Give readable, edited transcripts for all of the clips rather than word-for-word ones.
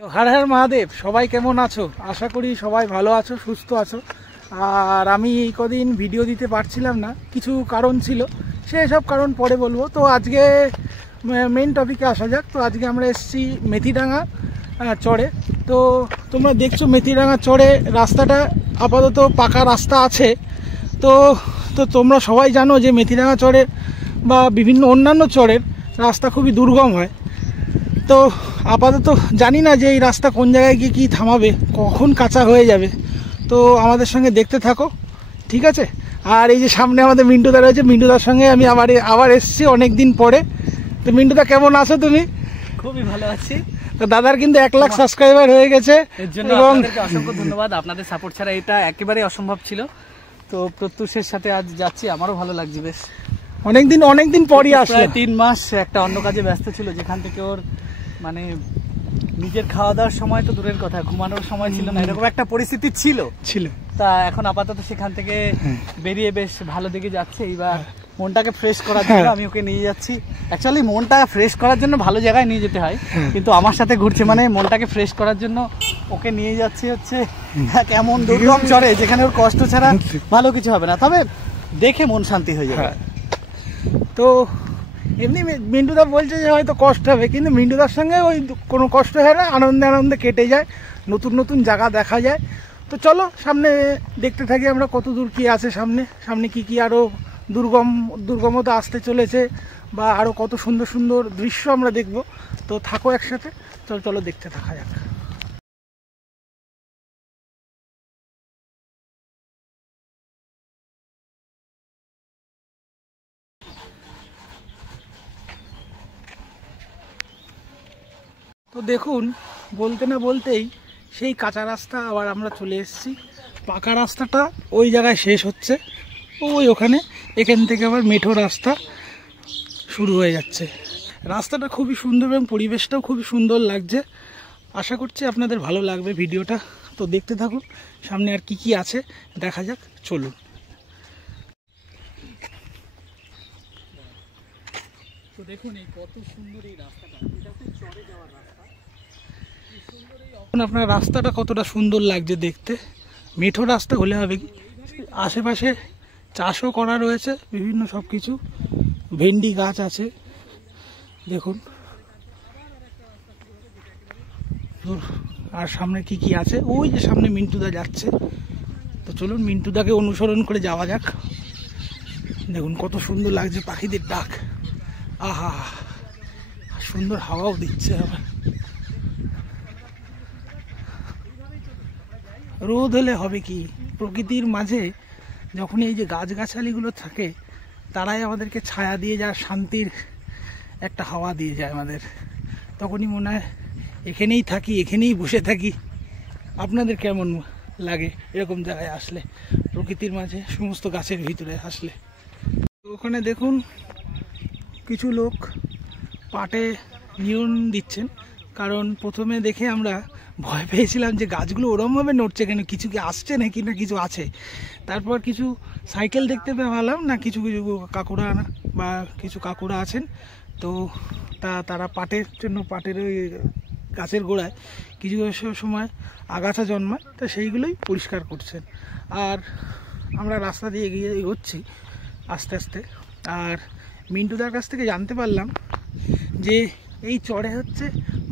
তো হর হর মহাদেব, সবাই কেমন আছো? আশা করি সবাই ভালো আছো, সুস্থ আছো। আর আমি এই কদিন ভিডিও দিতে পারছিলাম না, কিছু কারণ ছিল, সেসব কারণ পরে বলবো। তো আজকে মেন টপিকে আসা যাক। তো আজকে আমরা এসেছি মেথিডাঙ্গা চড়ে। তো তোমরা দেখছো মেথিডাঙ্গা চড়ে রাস্তাটা আপাতত পাকা রাস্তা আছে। তো তো তোমরা সবাই জানো যে মেথিডাঙ্গা চড়ের বা বিভিন্ন অন্যান্য চড়ের রাস্তা খুবই দুর্গম হয়। তো আপাতত জানি না যে এই রাস্তা কোন জায়গায় গিয়ে কী থামাবে, কখন কাঁচা হয়ে যাবে। তো আমাদের সঙ্গে দেখতে থাকো, ঠিক আছে? আর এই যে সামনে আমাদের মিন্টুদা রয়েছে, মিন্টুদার সঙ্গে আমি আবার এসেছি অনেক দিন পরে। তো মিন্টুদা কেমন আছো তুমি? খুবই ভালো আছি। তো দাদার কিন্তু 1 লাখ সাবস্ক্রাইবার হয়ে গেছে, এর জন্য আপনাদেরকে অসংখ্য ধন্যবাদ। আপনাদের সাপোর্ট ছাড়া এটা একেবারেই অসম্ভব ছিল। তো প্রত্যুষের সাথে আজ যাচ্ছি, আমারও ভালো লাগছে বেশ। অনেকদিন পরই আসলে 3 মাস একটা অন্য কাজে ব্যস্ত ছিল, যেখান থেকে ওর মানে নিজের খাওয়া দাওয়ার সময় তো দূরের কথা, ঘুমানোর সময় ছিল না, এরকম একটা পরিস্থিতি ছিল। তা এখন আপাতত সেখান থেকে বেরিয়ে বেশ ভালো দিকে যাচ্ছে। এইবার মনটাকে ফ্রেশ করার জন্য আমি ওকে নিয়ে যাচ্ছি। অ্যাকচুয়ালি মনটা ফ্রেশ করার জন্য ভালো জায়গায় নিয়ে যেতে হয়, কিন্তু আমার সাথে ঘুরছে মানে মনটাকে ফ্রেশ করার জন্য ওকে নিয়ে যাচ্ছি হচ্ছে এমন দুর্গম চড়ে যেখানে ওর কষ্ট ছাড়া ভালো কিছু হবে না, তবে দেখে মন শান্তি হয়ে যাবে। তো এমনি মিন্টুদা বলছে যে হয়তো কষ্ট হবে, কিন্তু মিন্টুদার সঙ্গে ওই কোনো কষ্ট হয় না, আনন্দে আনন্দে কেটে যায়, নতুন জায়গা দেখা যায়। তো চলো সামনে দেখতে থাকি আমরা কত দূর কী আছে, সামনে কি আরও দুর্গমতা আসতে চলেছে, বা আরও কত সুন্দর দৃশ্য আমরা দেখব। তো থাকো একসাথে, চলো দেখতে থাকা যাক। তো দেখুন, বলতে না বলতেই সেই কাঁচা রাস্তা আবার আমরা চলে এসেছি। পাকা রাস্তাটা ওই জায়গায় শেষ হচ্ছে, ওখানে, এখান থেকে আবার মেঠো রাস্তা শুরু হয়ে যাচ্ছে। রাস্তাটা খুবই সুন্দর এবং পরিবেশটাও খুবই সুন্দর লাগছে। আশা করছি আপনাদের ভালো লাগবে ভিডিওটা। তো দেখতে থাকুন, সামনে আর কি আছে দেখা যাক, চলুন। তো দেখুন এই কত সুন্দর এই রাস্তাটা, এটা খুব চড়ে যাওয়ার রাস্তা। এখন আপনার রাস্তাটা কতটা সুন্দর লাগছে দেখতে। মেঠো রাস্তা হলে হবে কি, আশেপাশে চাষও করা রয়েছে বিভিন্ন সব কিছু, ভেন্ডি গাছ আছে দেখুন। আর সামনে কি আছে, ওই যে সামনে মিন্টুদা যাচ্ছে। তো চলুন মিন্টুদাকে অনুসরণ করে যাওয়া যাক। দেখুন কত সুন্দর লাগছে পাখিদের ডাক, আহা সুন্দর হাওয়াও দিচ্ছে। আবার রোদ হলে হবে কি, প্রকৃতির মাঝে যখন এই যে গাছগাছালিগুলো থাকে, তারাই আমাদেরকে ছায়া দিয়ে যায়, শান্তির একটা হাওয়া দিয়ে যায় আমাদের। তখনই মনে হয় এখানেই থাকি, এখানেই বসে থাকি। আপনাদের কেমন লাগে এরকম জায়গায় আসলে, প্রকৃতির মাঝে সমস্ত গাছের ভিতরে আসলে? ওখানে দেখুন কিছু লোক পাটে নিয়ন দিচ্ছেন, কারণ প্রথমে দেখে আমরা ভয় পেয়েছিলাম যে গাছগুলো ওরমভাবে নড়ছে কেন, কিছু কি আসছে নাকি না কিছু আছে। তারপর কিছু সাইকেল দেখতে পেলাম না, কিছু কাকুরা বা কিছু কাকুরা আছেন। তো তারা পাটের জন্য, পাটের ওই গাছের গোড়ায় কিছু সময় আগাছা জন্মায়, তা সেইগুলোই পরিষ্কার করছেন। আর আমরা রাস্তা দিয়ে এগোচ্ছি আস্তে আস্তে। আর মিন্টুদার কাছ থেকে জানতে পারলাম যে এই চড়ে হচ্ছে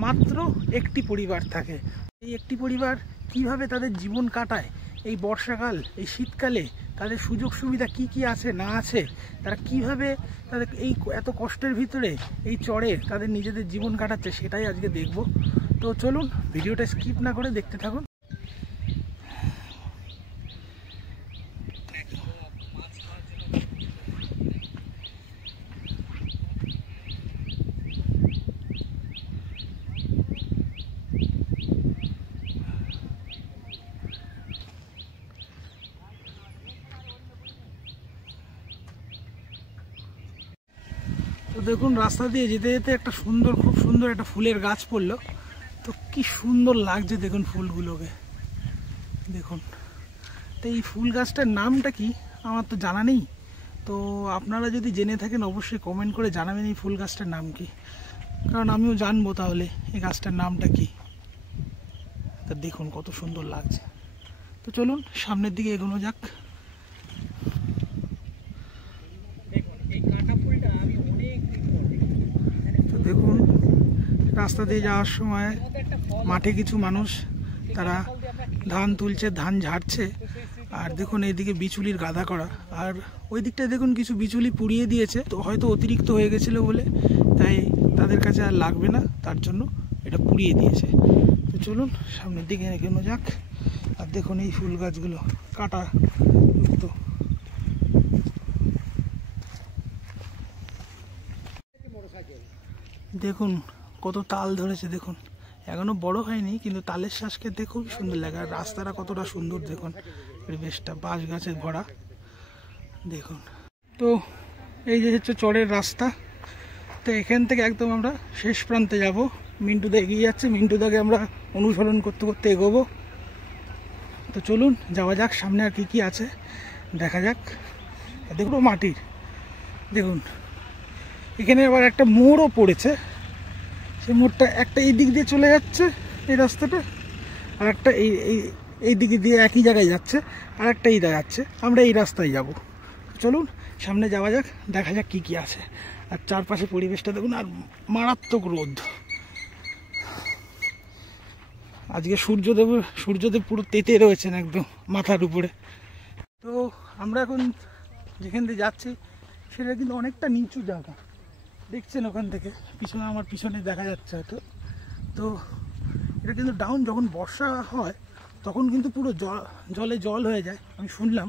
মাত্র একটি পরিবার থাকে। এই একটি পরিবার কিভাবে তাদের জীবন কাটায় এই বর্ষাকাল, এই শীতকালে, তাদের সুযোগ সুবিধা কি আছে না আছে, তারা কিভাবে তাদের এই এত কষ্টের ভিতরে এই চড়ে তাদের নিজেদের জীবন কাটাচ্ছে, সেটাই আজকে দেখব। তো চলুন ভিডিওটা স্কিপ না করে দেখতে থাকুন। তো দেখুন রাস্তা দিয়ে যেতে যেতে একটা খুব সুন্দর একটা ফুলের গাছ পড়লো। তো কি সুন্দর লাগছে দেখুন ফুলগুলোকে, দেখুন। তো এই ফুল গাছটার নামটা কি আমার তো জানা নেই, তো আপনারা যদি জেনে থাকেন অবশ্যই কমেন্ট করে জানাবেন এই ফুল গাছটার নাম কি, কারণ আমিও জানবো তাহলে এই গাছটার নামটা কি। দেখুন কত সুন্দর লাগছে। তো চলুন সামনের দিকে এগোনো যাক। তো দেখুন রাস্তা দিয়ে যাওয়ার সময় মাঠে কিছু মানুষ তারা ধান তুলছে, ধান ঝাড়ছে। আর দেখুন এইদিকে বিচুলির গাদা করা, আর ওই দিকটায় দেখুন কিছু বিচুলি পুড়িয়ে দিয়েছে, তো হয়তো অতিরিক্ত হয়ে গেছিলো বলে তাই তাদের কাছে আর লাগবে না, তার জন্য এটা পুড়িয়ে দিয়েছে। তো চলুন সামনের দিকে এগোনো যাক। আর দেখুন এই ফুল গাছগুলো কাটা যুক্ত। দেখুন কত তাল ধরেছে, দেখুন এখনো বড় হয়নি কিন্তু তালের শ্বাস খেতে খুব সুন্দর লাগে। আর রাস্তাটা কতটা সুন্দর দেখুন, পরিবেশটা বাঁশ গাছে ভরা দেখুন। তো এই যে হচ্ছে চরের রাস্তা। তো এখান থেকে একদম আমরা শেষ প্রান্তে যাব। মিন্টুদা এগিয়ে যাচ্ছে, মিন্টুদাকে আমরা অনুসরণ করতে করতে এগোবো। তো চলুন যাওয়া যাক, সামনে আর কি কি আছে দেখা যাক। দেখুন মাটির, দেখুন এখানে আবার একটা মোড়ও পড়েছে। সেই মোড়টা একটা এই দিক দিয়ে চলে যাচ্ছে এই রাস্তাটা, আর একটা এই দিকে দিয়ে একই জায়গায় যাচ্ছে, আর একটা এই যাচ্ছে। আমরা এই রাস্তায় যাব। চলুন সামনে যাওয়া যাক, দেখা যাক কি কি আছে। আর চারপাশে পরিবেশটা দেখুন, আর মারাত্মক রোদ। আজকে সূর্যদেব পুরো তেতে রয়েছেন একদম মাথার উপরে। তো আমরা এখন যেখান দিয়ে যাচ্ছি সেটা কিন্তু অনেকটা নিচু জায়গা, দেখছেন ওখান থেকে পিছনে, আমার পিছনে দেখা যাচ্ছে হয়তো। তো এটা কিন্তু ডাউন, যখন বর্ষা হয় তখন কিন্তু পুরো জলে জল হয়ে যায় আমি শুনলাম,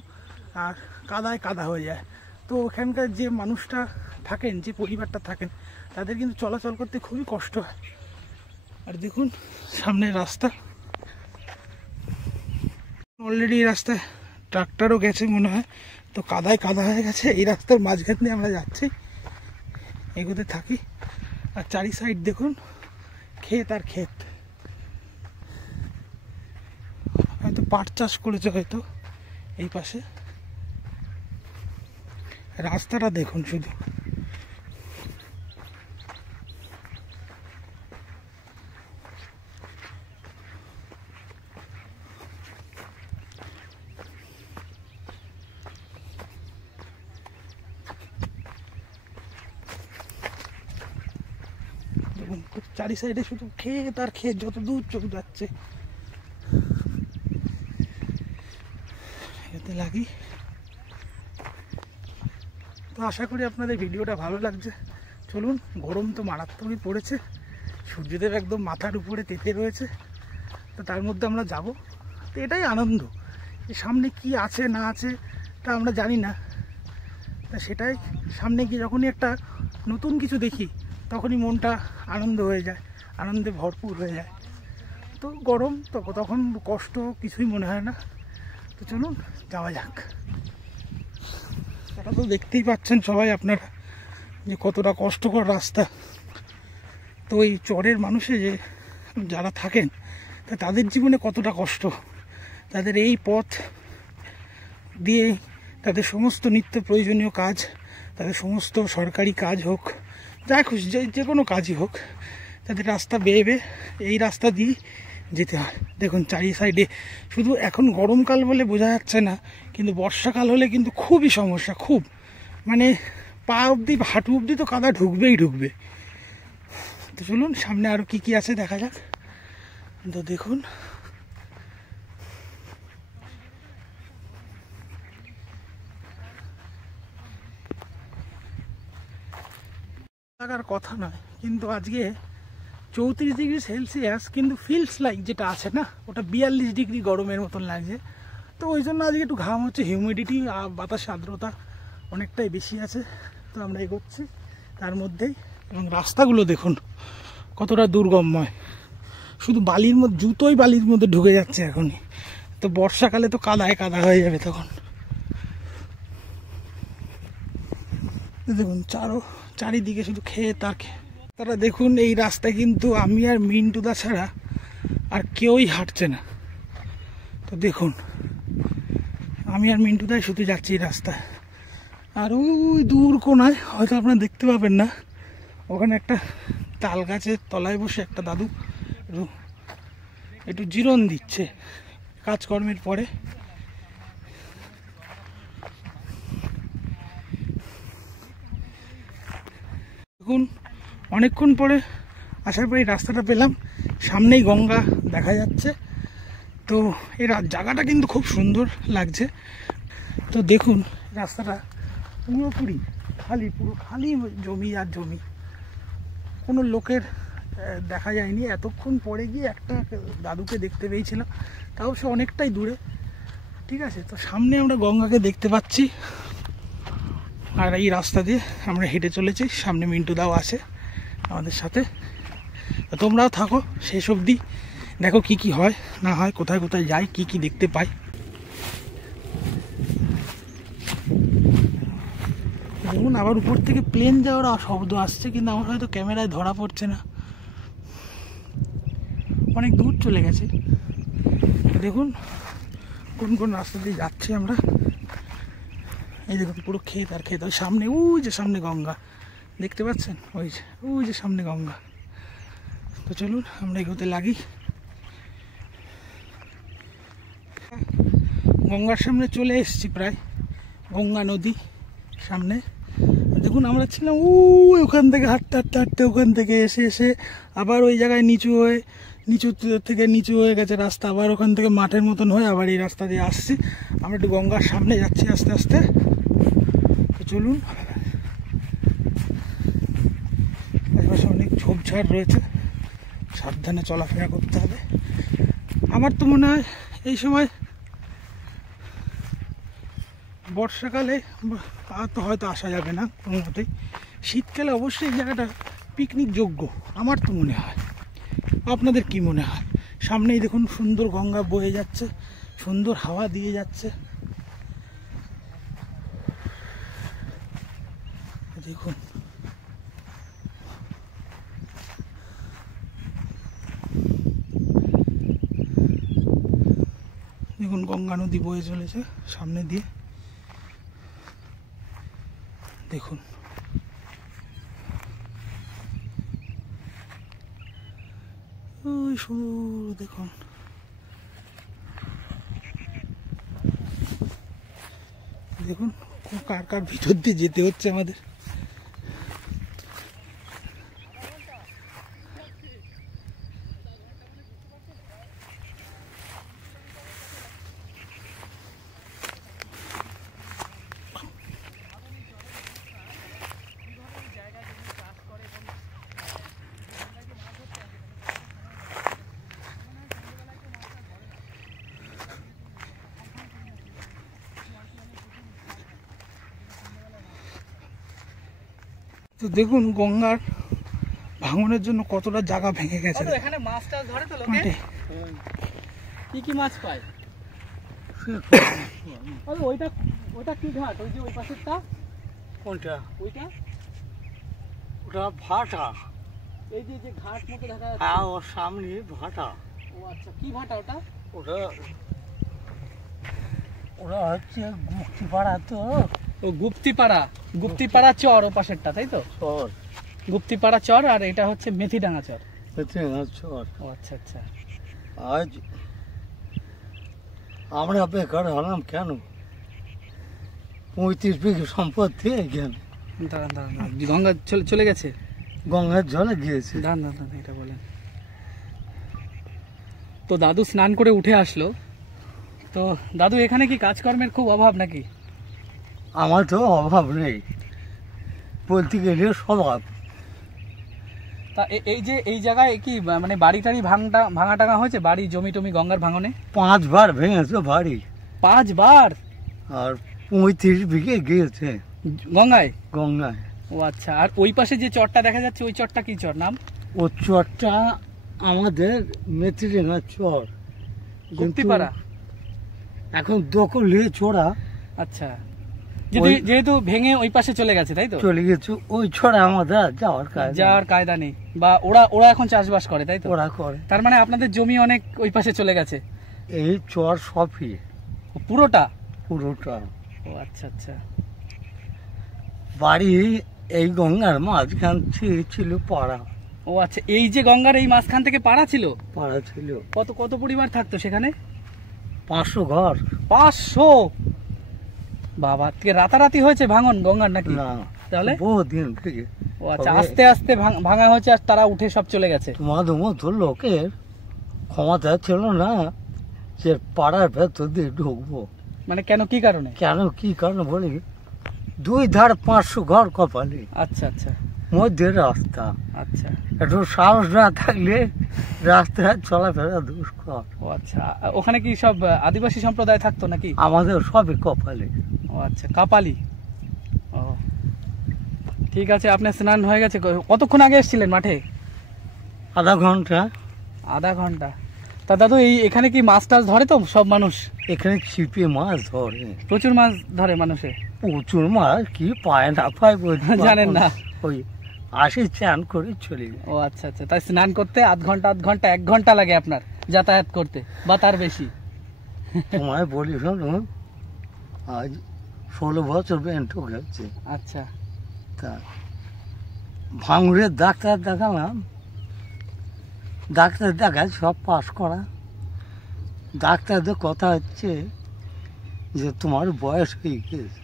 আর কাদায় কাদা হয়ে যায়। তো ওখানকার যে মানুষটা থাকেন, যে পরিবারটা থাকেন, তাদের কিন্তু চলাচল করতে খুবই কষ্ট হয়। আর দেখুন সামনের রাস্তা, অলরেডি এই রাস্তায় ট্রাক্টরও গেছে মনে হয়। তো কাদায় কাদা হয়ে গেছে, এই রাস্তার মাঝখান দিয়ে আমরা যাচ্ছি, এগোতে থাকি। আর চারি সাইড দেখুন ক্ষেত আর ক্ষেত, হয়তো পাট চাষ করেছে হয়তো এই পাশে। রাস্তাটা দেখুন শুধু, চারি সাইডে শুধু ক্ষেত আর ক্ষেত, যত দূর চোখ যাচ্ছে। এতে লাগি। তো আশা করি আপনাদের ভিডিওটা ভালো লাগছে। চলুন, গরম তো মারাত্মকই পড়েছে, সূর্যদেব একদম মাথার উপরে তেতে রয়েছে। তো তার মধ্যে আমরা যাব। তো এটাই আনন্দ, সামনে কি আছে না আছে তা আমরা জানি না। তা সেটাই, সামনে গিয়ে যখনই একটা নতুন কিছু দেখি তখনই মনটা আনন্দ হয়ে যায়, আনন্দে ভরপুর হয়ে যায়। তো গরম তো তখন কষ্ট কিছুই মনে হয় না। তো চলুন যাওয়া যাক। এটা তো দেখতেই পাচ্ছেন সবাই আপনারা যে কতটা কষ্টকর রাস্তা। তো এই চরের মানুষে যে যারা থাকেন তা তাদের জীবনে কতটা কষ্ট, তাদের এই পথ দিয়ে তাদের সমস্ত নিত্য প্রয়োজনীয় কাজ, তাদের সমস্ত সরকারি কাজ হোক, যা খুশি যে কোনো কাজই হোক, তাদের রাস্তা বেয়ে বেয়ে এই রাস্তা দিয়ে যেতে হয়। দেখুন চারি সাইডে, শুধু এখন গরমকাল বলে বোঝা যাচ্ছে না, কিন্তু বর্ষাকাল হলে কিন্তু খুবই সমস্যা, খুব মানে পা অবধি, হাঁটু অবধি তো কাদা ঢুকবেই ঢুকবে। তো চলুন সামনে আরও কি কি আছে দেখা যাক। তো দেখুন লাগার কথা নয়, কিন্তু আজকে 34°C, কিন্তু ফিলস লাইক যেটা আছে না, ওটা 42° গরমের মতন লাগছে। তো ওই জন্য আজকে একটু ঘাম হচ্ছে, হিউমিডিটি, বাতাসে আর্দ্রতা অনেকটাই বেশি আছে। তো আমরা এগোচ্ছি তার মধ্যেই। এবং রাস্তাগুলো দেখুন কতটা দুর্গমময়, শুধু বালির মধ্যে, জুতোই বালির মধ্যে ঢুকে যাচ্ছে এখনই। তো বর্ষাকালে তো কাদায় কাদা হয়ে যাবে তখন। দেখুন চারিদিকে শুধু ক্ষেত আর ক্ষেত। তারা দেখুন এই রাস্তায় কিন্তু আমি আর মিন্টুদা ছাড়া আর কেউই হাঁটছে না। তো দেখুন আমি আর মিন্টুদাই শুধু যাচ্ছি এই রাস্তায়। আর ওই দূর কোনায় হয়তো আপনারা দেখতে পাবেন না, ওখানে একটা তাল গাছের তলায় বসে একটা দাদু একটু জিরন দিচ্ছে কাজকর্মের পরে। দেখুন অনেকক্ষণ পরে আসার পরে রাস্তাটা পেলাম, সামনেই গঙ্গা দেখা যাচ্ছে। তো এই জায়গাটা কিন্তু খুব সুন্দর লাগছে। তো দেখুন রাস্তাটা পুরোপুরি খালি, পুরো খালি জমি আর জমি, কোনো লোকের দেখা যায়নি। এতক্ষণ পরে গিয়ে একটা দাদুকে দেখতে পেয়েছিলাম, তাও সে অনেকটাই দূরে। ঠিক আছে, তো সামনে আমরা গঙ্গাকে দেখতে পাচ্ছি আর এই রাস্তা দিয়ে আমরা হেঁটে চলেছি। সামনে মিন্টু দাও আছে আমাদের সাথে। তোমরাও থাকো শেষ অবধি, দেখো কি কি হয় না হয়, কোথায় কোথায় যাই, কি কি দেখতে পাই। দেখুন আবার উপর থেকে প্লেন যাওয়ার শব্দ আসছে, কিন্তু আমার হয়তো ক্যামেরায় ধরা পড়ছে না, অনেক দূর চলে গেছে। দেখুন কোন কোন রাস্তা দিয়ে যাচ্ছি আমরা। এই দেখুন পুরো ক্ষেত আর ক্ষেত, ওই সামনে, ওই যে সামনে গঙ্গা দেখতে পাচ্ছেন, ওই যে সামনে গঙ্গা। তো চলুন আমরা এগোতে লাগি। গঙ্গার সামনে চলে এসেছি প্রায়, গঙ্গা নদী সামনে। দেখুন আমরা ছিলাম ওখান থেকে হাঁটতে হাঁটতে হাঁটতে, ওখান থেকে এসে এসে আবার ওই জায়গায় নিচু থেকে নিচু হয়ে গেছে রাস্তা, আবার ওখান থেকে মাঠের মতন হয়ে আবার এই রাস্তা দিয়ে আসছি। আমরা একটু গঙ্গার সামনে যাচ্ছি আস্তে আস্তে। তো চলুন, আশেপাশে অনেক ঝোপঝাড় রয়েছে, সাবধানে চলাফেরা করতে হবে। আমার তো মনে হয় এই সময় বর্ষাকালে তো হয়তো আসা যাবে না কোনো মতেই, শীতকালে অবশ্যই এই জায়গাটা পিকনিক যোগ্য আমার তো মনে হয়। আপনাদের কি মনে হয়? সামনেই দেখুন সুন্দর গঙ্গা বয়ে যাচ্ছে, সুন্দর হাওয়া দিয়ে যাচ্ছে। দেখুন দেখুন গঙ্গা নদী বয়ে চলেছে সামনে দিয়ে। দেখুন ওই সুন্দর, দেখুন দেখুন কার কার ভিতর দিয়ে যেতে হচ্ছে আমাদের। তো দেখুন গঙ্গার ভাঙনের জন্য কতটা জায়গা ভেঙে গেছে। এখানে মাছ টাছ ধরে তো লোকে, কি কি মাছ পায়? ওইটা ওইটা কি ঘাট? ওই যে ওই পাশেরটা কোনটা? ওইটা ওটা ভাটা। এই যে ঘাট মতো দেখা যাচ্ছে, হ্যাঁ ওর সামনে ভাটা। ও আচ্ছা, কি ভাটা ওটা? ওটা ওরা হচ্ছে গুপ্তিপাড়া। তো ও গুপ্তিপাড়া চর ও পাশেরটা, তাই তো? চর, গুপ্তিপাড়া চর, আর এটা হচ্ছে মেথিডাঙ্গা চর। চর। ও আচ্ছা আচ্ছা। আজ আমরা বেকার হলাম কেন? 35 বিঘে সম্পত্তি এখানে। দাঁড়ান, গঙ্গা চলে গেছে, গঙ্গার জলে গিয়েছে। দাঁড়ান এটা বলেন। তো দাদু স্নান করে উঠে আসলো। তো দাদু এখানে কি কাজকর্মের খুব অভাব নাকি? আমার তো অভাব নেই, বলতে গেলে স্বভাব। তা এই জায়গায় কি মানে বাড়ি টাড়ি ভাঙা টাঙা হয়েছে? বাড়ি জমি টমি গঙ্গার ভাঙনে 5 বার ভেঙেছে বাড়ি। 5 বার? আর 35 বিঘে গিয়েছে গঙ্গায়? গঙ্গায়। ও আচ্ছা। আর ওই পাশে যে চরটা দেখা যাচ্ছে, ওই চরটা কি চর নাম? ও চরটা আমাদের মেথিডাঙ্গা চর, গুপ্তিপাড়া। এখন দখলে চড়া। আচ্ছা, যেহেতু ভেঙে ওই পাশে চলে গেছে, তাই তো? চলে গেছে ওই ছড়া, আমাদের যাওয়ার কায়দা নেই, বা ওরা এখন চাষবাস করে, তাই তো? ওরা করে। তার মানে আপনাদের জমি অনেক ওই পাশে চলে গেছে। এই চর সবই পুরোটা? ও আচ্ছা আচ্ছা। বাড়ি এই গঙ্গার মাঝখান ছিল পাড়া। ও আচ্ছা, এই যে গঙ্গার এই মাঝখান থেকে পাড়া ছিল? পাড়া ছিল। কত কত পরিবার থাকতো সেখানে? 500 ঘর। 500? বাবা, আজকে রাতারাতি হয়েছে ভাঙন গঙ্গার নাকি? না, তাহলে বহুদিন থেকে। ও আচ্ছা, আস্তে আস্তে ভাঙা হয়েছে আর তারা উঠে সব চলে গেছে। তোমাদের মতো লোকের ক্ষমতা ছিল না যে পাড়ার ভেতর দিয়ে ঢুকবো। মানে কেন, কি কারণে? কেন কি কারণে বলি, 2 ধার 500 ঘর কপালে, আচ্ছা আচ্ছা মধ্যে রাস্তা। আচ্ছা। একটু সাহস না থাকলে রাস্তায় চলাফেরা দুষ্কর। ও আচ্ছা, ওখানে কি সব আদিবাসী সম্প্রদায় থাকতো নাকি? আমাদের সবই কপালে। ও আচ্ছা, কাপালি। ও ঠিক আছে, আপনার স্নান হয়ে গেছে? কতক্ষণ আগে এসেছিলেন মাঠে? আধা ঘন্টা। আধা ঘন্টা? তা দাদু, এখানে কি মাছ টাছ ধরে তো সব মানুষ? এখানে ছিপে মাছ ধরে, প্রচুর মাছ ধরে মানুষে? প্রচুর মাছ, কি পায় না পায় বলতে পারবো জানেন না। ওই আসি চান করে চলে যায়। ও আচ্ছা আচ্ছা, তাই স্নান করতে আধ ঘন্টা 1 ঘন্টা লাগে আপনার যাতায়াত করতে, বা তার বেশি? তোমায় বলি শোনো, আজ 16 বছর ব্যান্ড গেছে। আচ্ছা। তা ভাঙড়ের ডাক্তার দেখালাম, ডাক্তার দেখায় সব পাস করা। ডাক্তারদের কথা হচ্ছে যে তোমার বয়স হয়ে গেছে,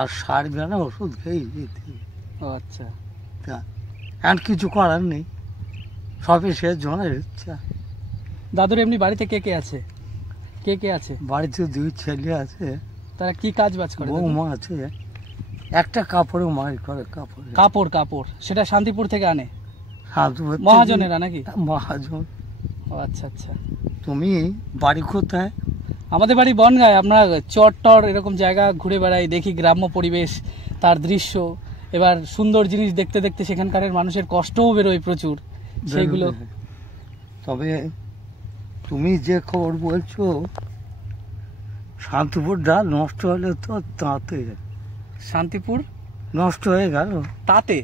আর সারবে না, ওষুধ খেয়ে যেতে। ও আচ্ছা। তা আর কিছু করার নেই, সবই সে জনের ইচ্ছা। দাদুর এমনি বাড়িতে কে কে আছে? কে কে আছে বাড়িতে 2 ছেলে আছে, তারা কি কাজ বাজ করে? বৌমা আছে, একটা কাপড়ে মারি করে কাপড়ে। কাপড়? কাপড় সেটা শান্তিপুর থেকে আনে? শান্তিপুর থেকে- মহাজনেরা নাকি? মহাজন। ও আচ্ছা আচ্ছা। তুমি বাড়ি কোথায়? আমাদের বাড়ি বনগাঁয়। আমরা চর টর এরকম জায়গা ঘুরে বেড়াই, দেখি গ্রাম্য পরিবেশ, তার দৃশ্য। এবার সুন্দর জিনিস দেখতে দেখতে সেখানকার মানুষের কষ্টও বেরোয় প্রচুর, সেগুলো। তবে তুমি যে খবর বলছো, শান্তিপুর ডাল নষ্ট হলে তো তাঁতে শান্তিপুর নষ্ট হয়ে গেল, তাতে?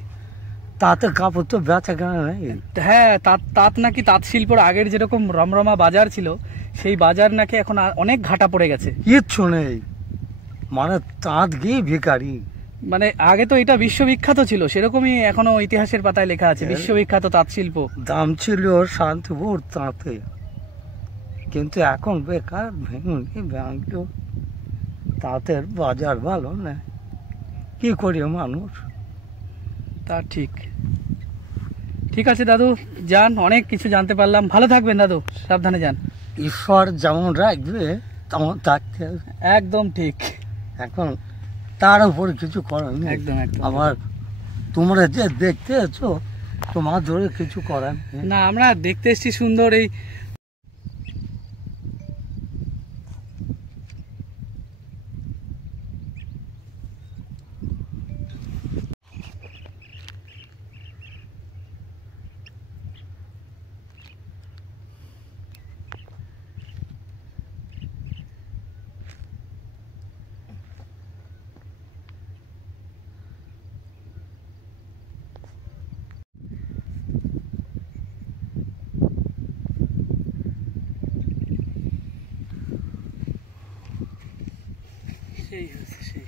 তাতে কাপড় তো বেচা কেনা নেই। হ্যাঁ, তাঁত নাকি, তাঁত শিল্পর আগের যেরকম রমরমা বাজার ছিল, সেই বাজার নাকি এখন অনেক ঘাটা পড়ে গেছে। কিচ্ছু নেই, মানে তাঁত গিয়ে ভিখারি। মানে আগে তো এটা বিশ্ববিখ্যাত ছিল, সেরকমই এখনো ইতিহাসের পাতায় লেখা আছে, বিশ্ববিখ্যাত তাঁত শিল্প। দাম ছিল শান্তিপুর তাঁতে, কিন্তু এখন বেকার, ভেঙে ভাঙলো। তাঁতের বাজার ভালো না, কি করি মানুষ। তা ঠিক। ঠিক আছে দাদু, যান, অনেক কিছু জানতে পারলাম। ভালো থাকবেন দাদু, সাবধানে যান। ঈশ্বর যেমন রাখবে তেমন থাকতে হবে। একদম ঠিক। এখন তার উপর কিছু করার নেই। একদম একদম। আবার তোমরা যে দেখতে এসো, তোমার ধরে কিছু করার নেই। না, আমরা দেখতে এসেছি সুন্দর এই। সেই হয়েছে সেই।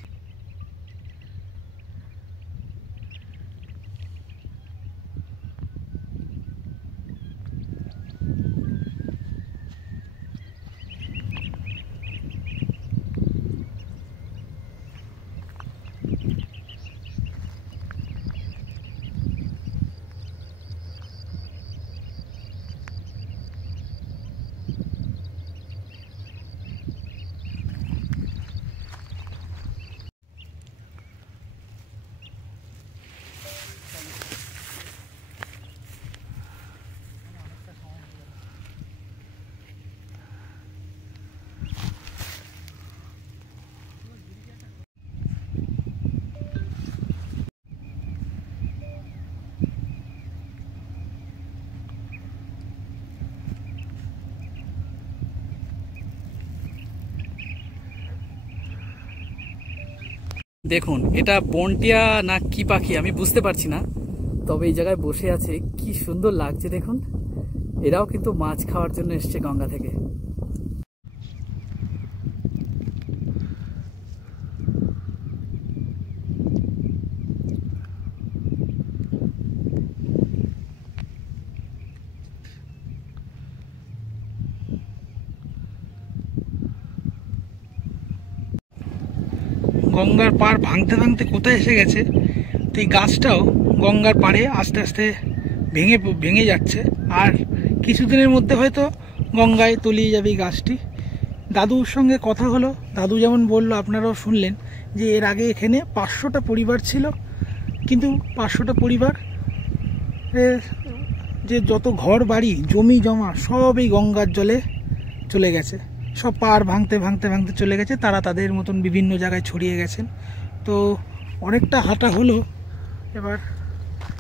দেখুন, এটা বনটিয়া না কি পাখি আমি বুঝতে পারছি না, তবে এই জায়গায় বসে আছে, কি সুন্দর লাগছে দেখুন। এরাও কিন্তু মাছ খাওয়ার জন্য এসছে গঙ্গা থেকে। গঙ্গার পাড় ভাঙতে ভাঙতে কোথায় এসে গেছে, তো এই গাছটাও গঙ্গার পাড়ে আস্তে আস্তে ভেঙে ভেঙে যাচ্ছে। আর কিছুদিনের মধ্যে হয়তো গঙ্গায় তলিয়ে যাবে এই গাছটি। দাদুর সঙ্গে কথা হলো, দাদু যেমন বললো আপনারাও শুনলেন যে এর আগে এখানে 500টা পরিবার ছিল, কিন্তু 500টা পরিবার যে যত ঘর বাড়ি জমি জমা সব এই গঙ্গার জলে চলে গেছে, সব পাড় ভাঙতে ভাঙতে ভাঙতে চলে গেছে, তারা তাদের মতন বিভিন্ন জায়গায় ছড়িয়ে গেছেন। তো অনেকটা হাঁটা হলো, এবার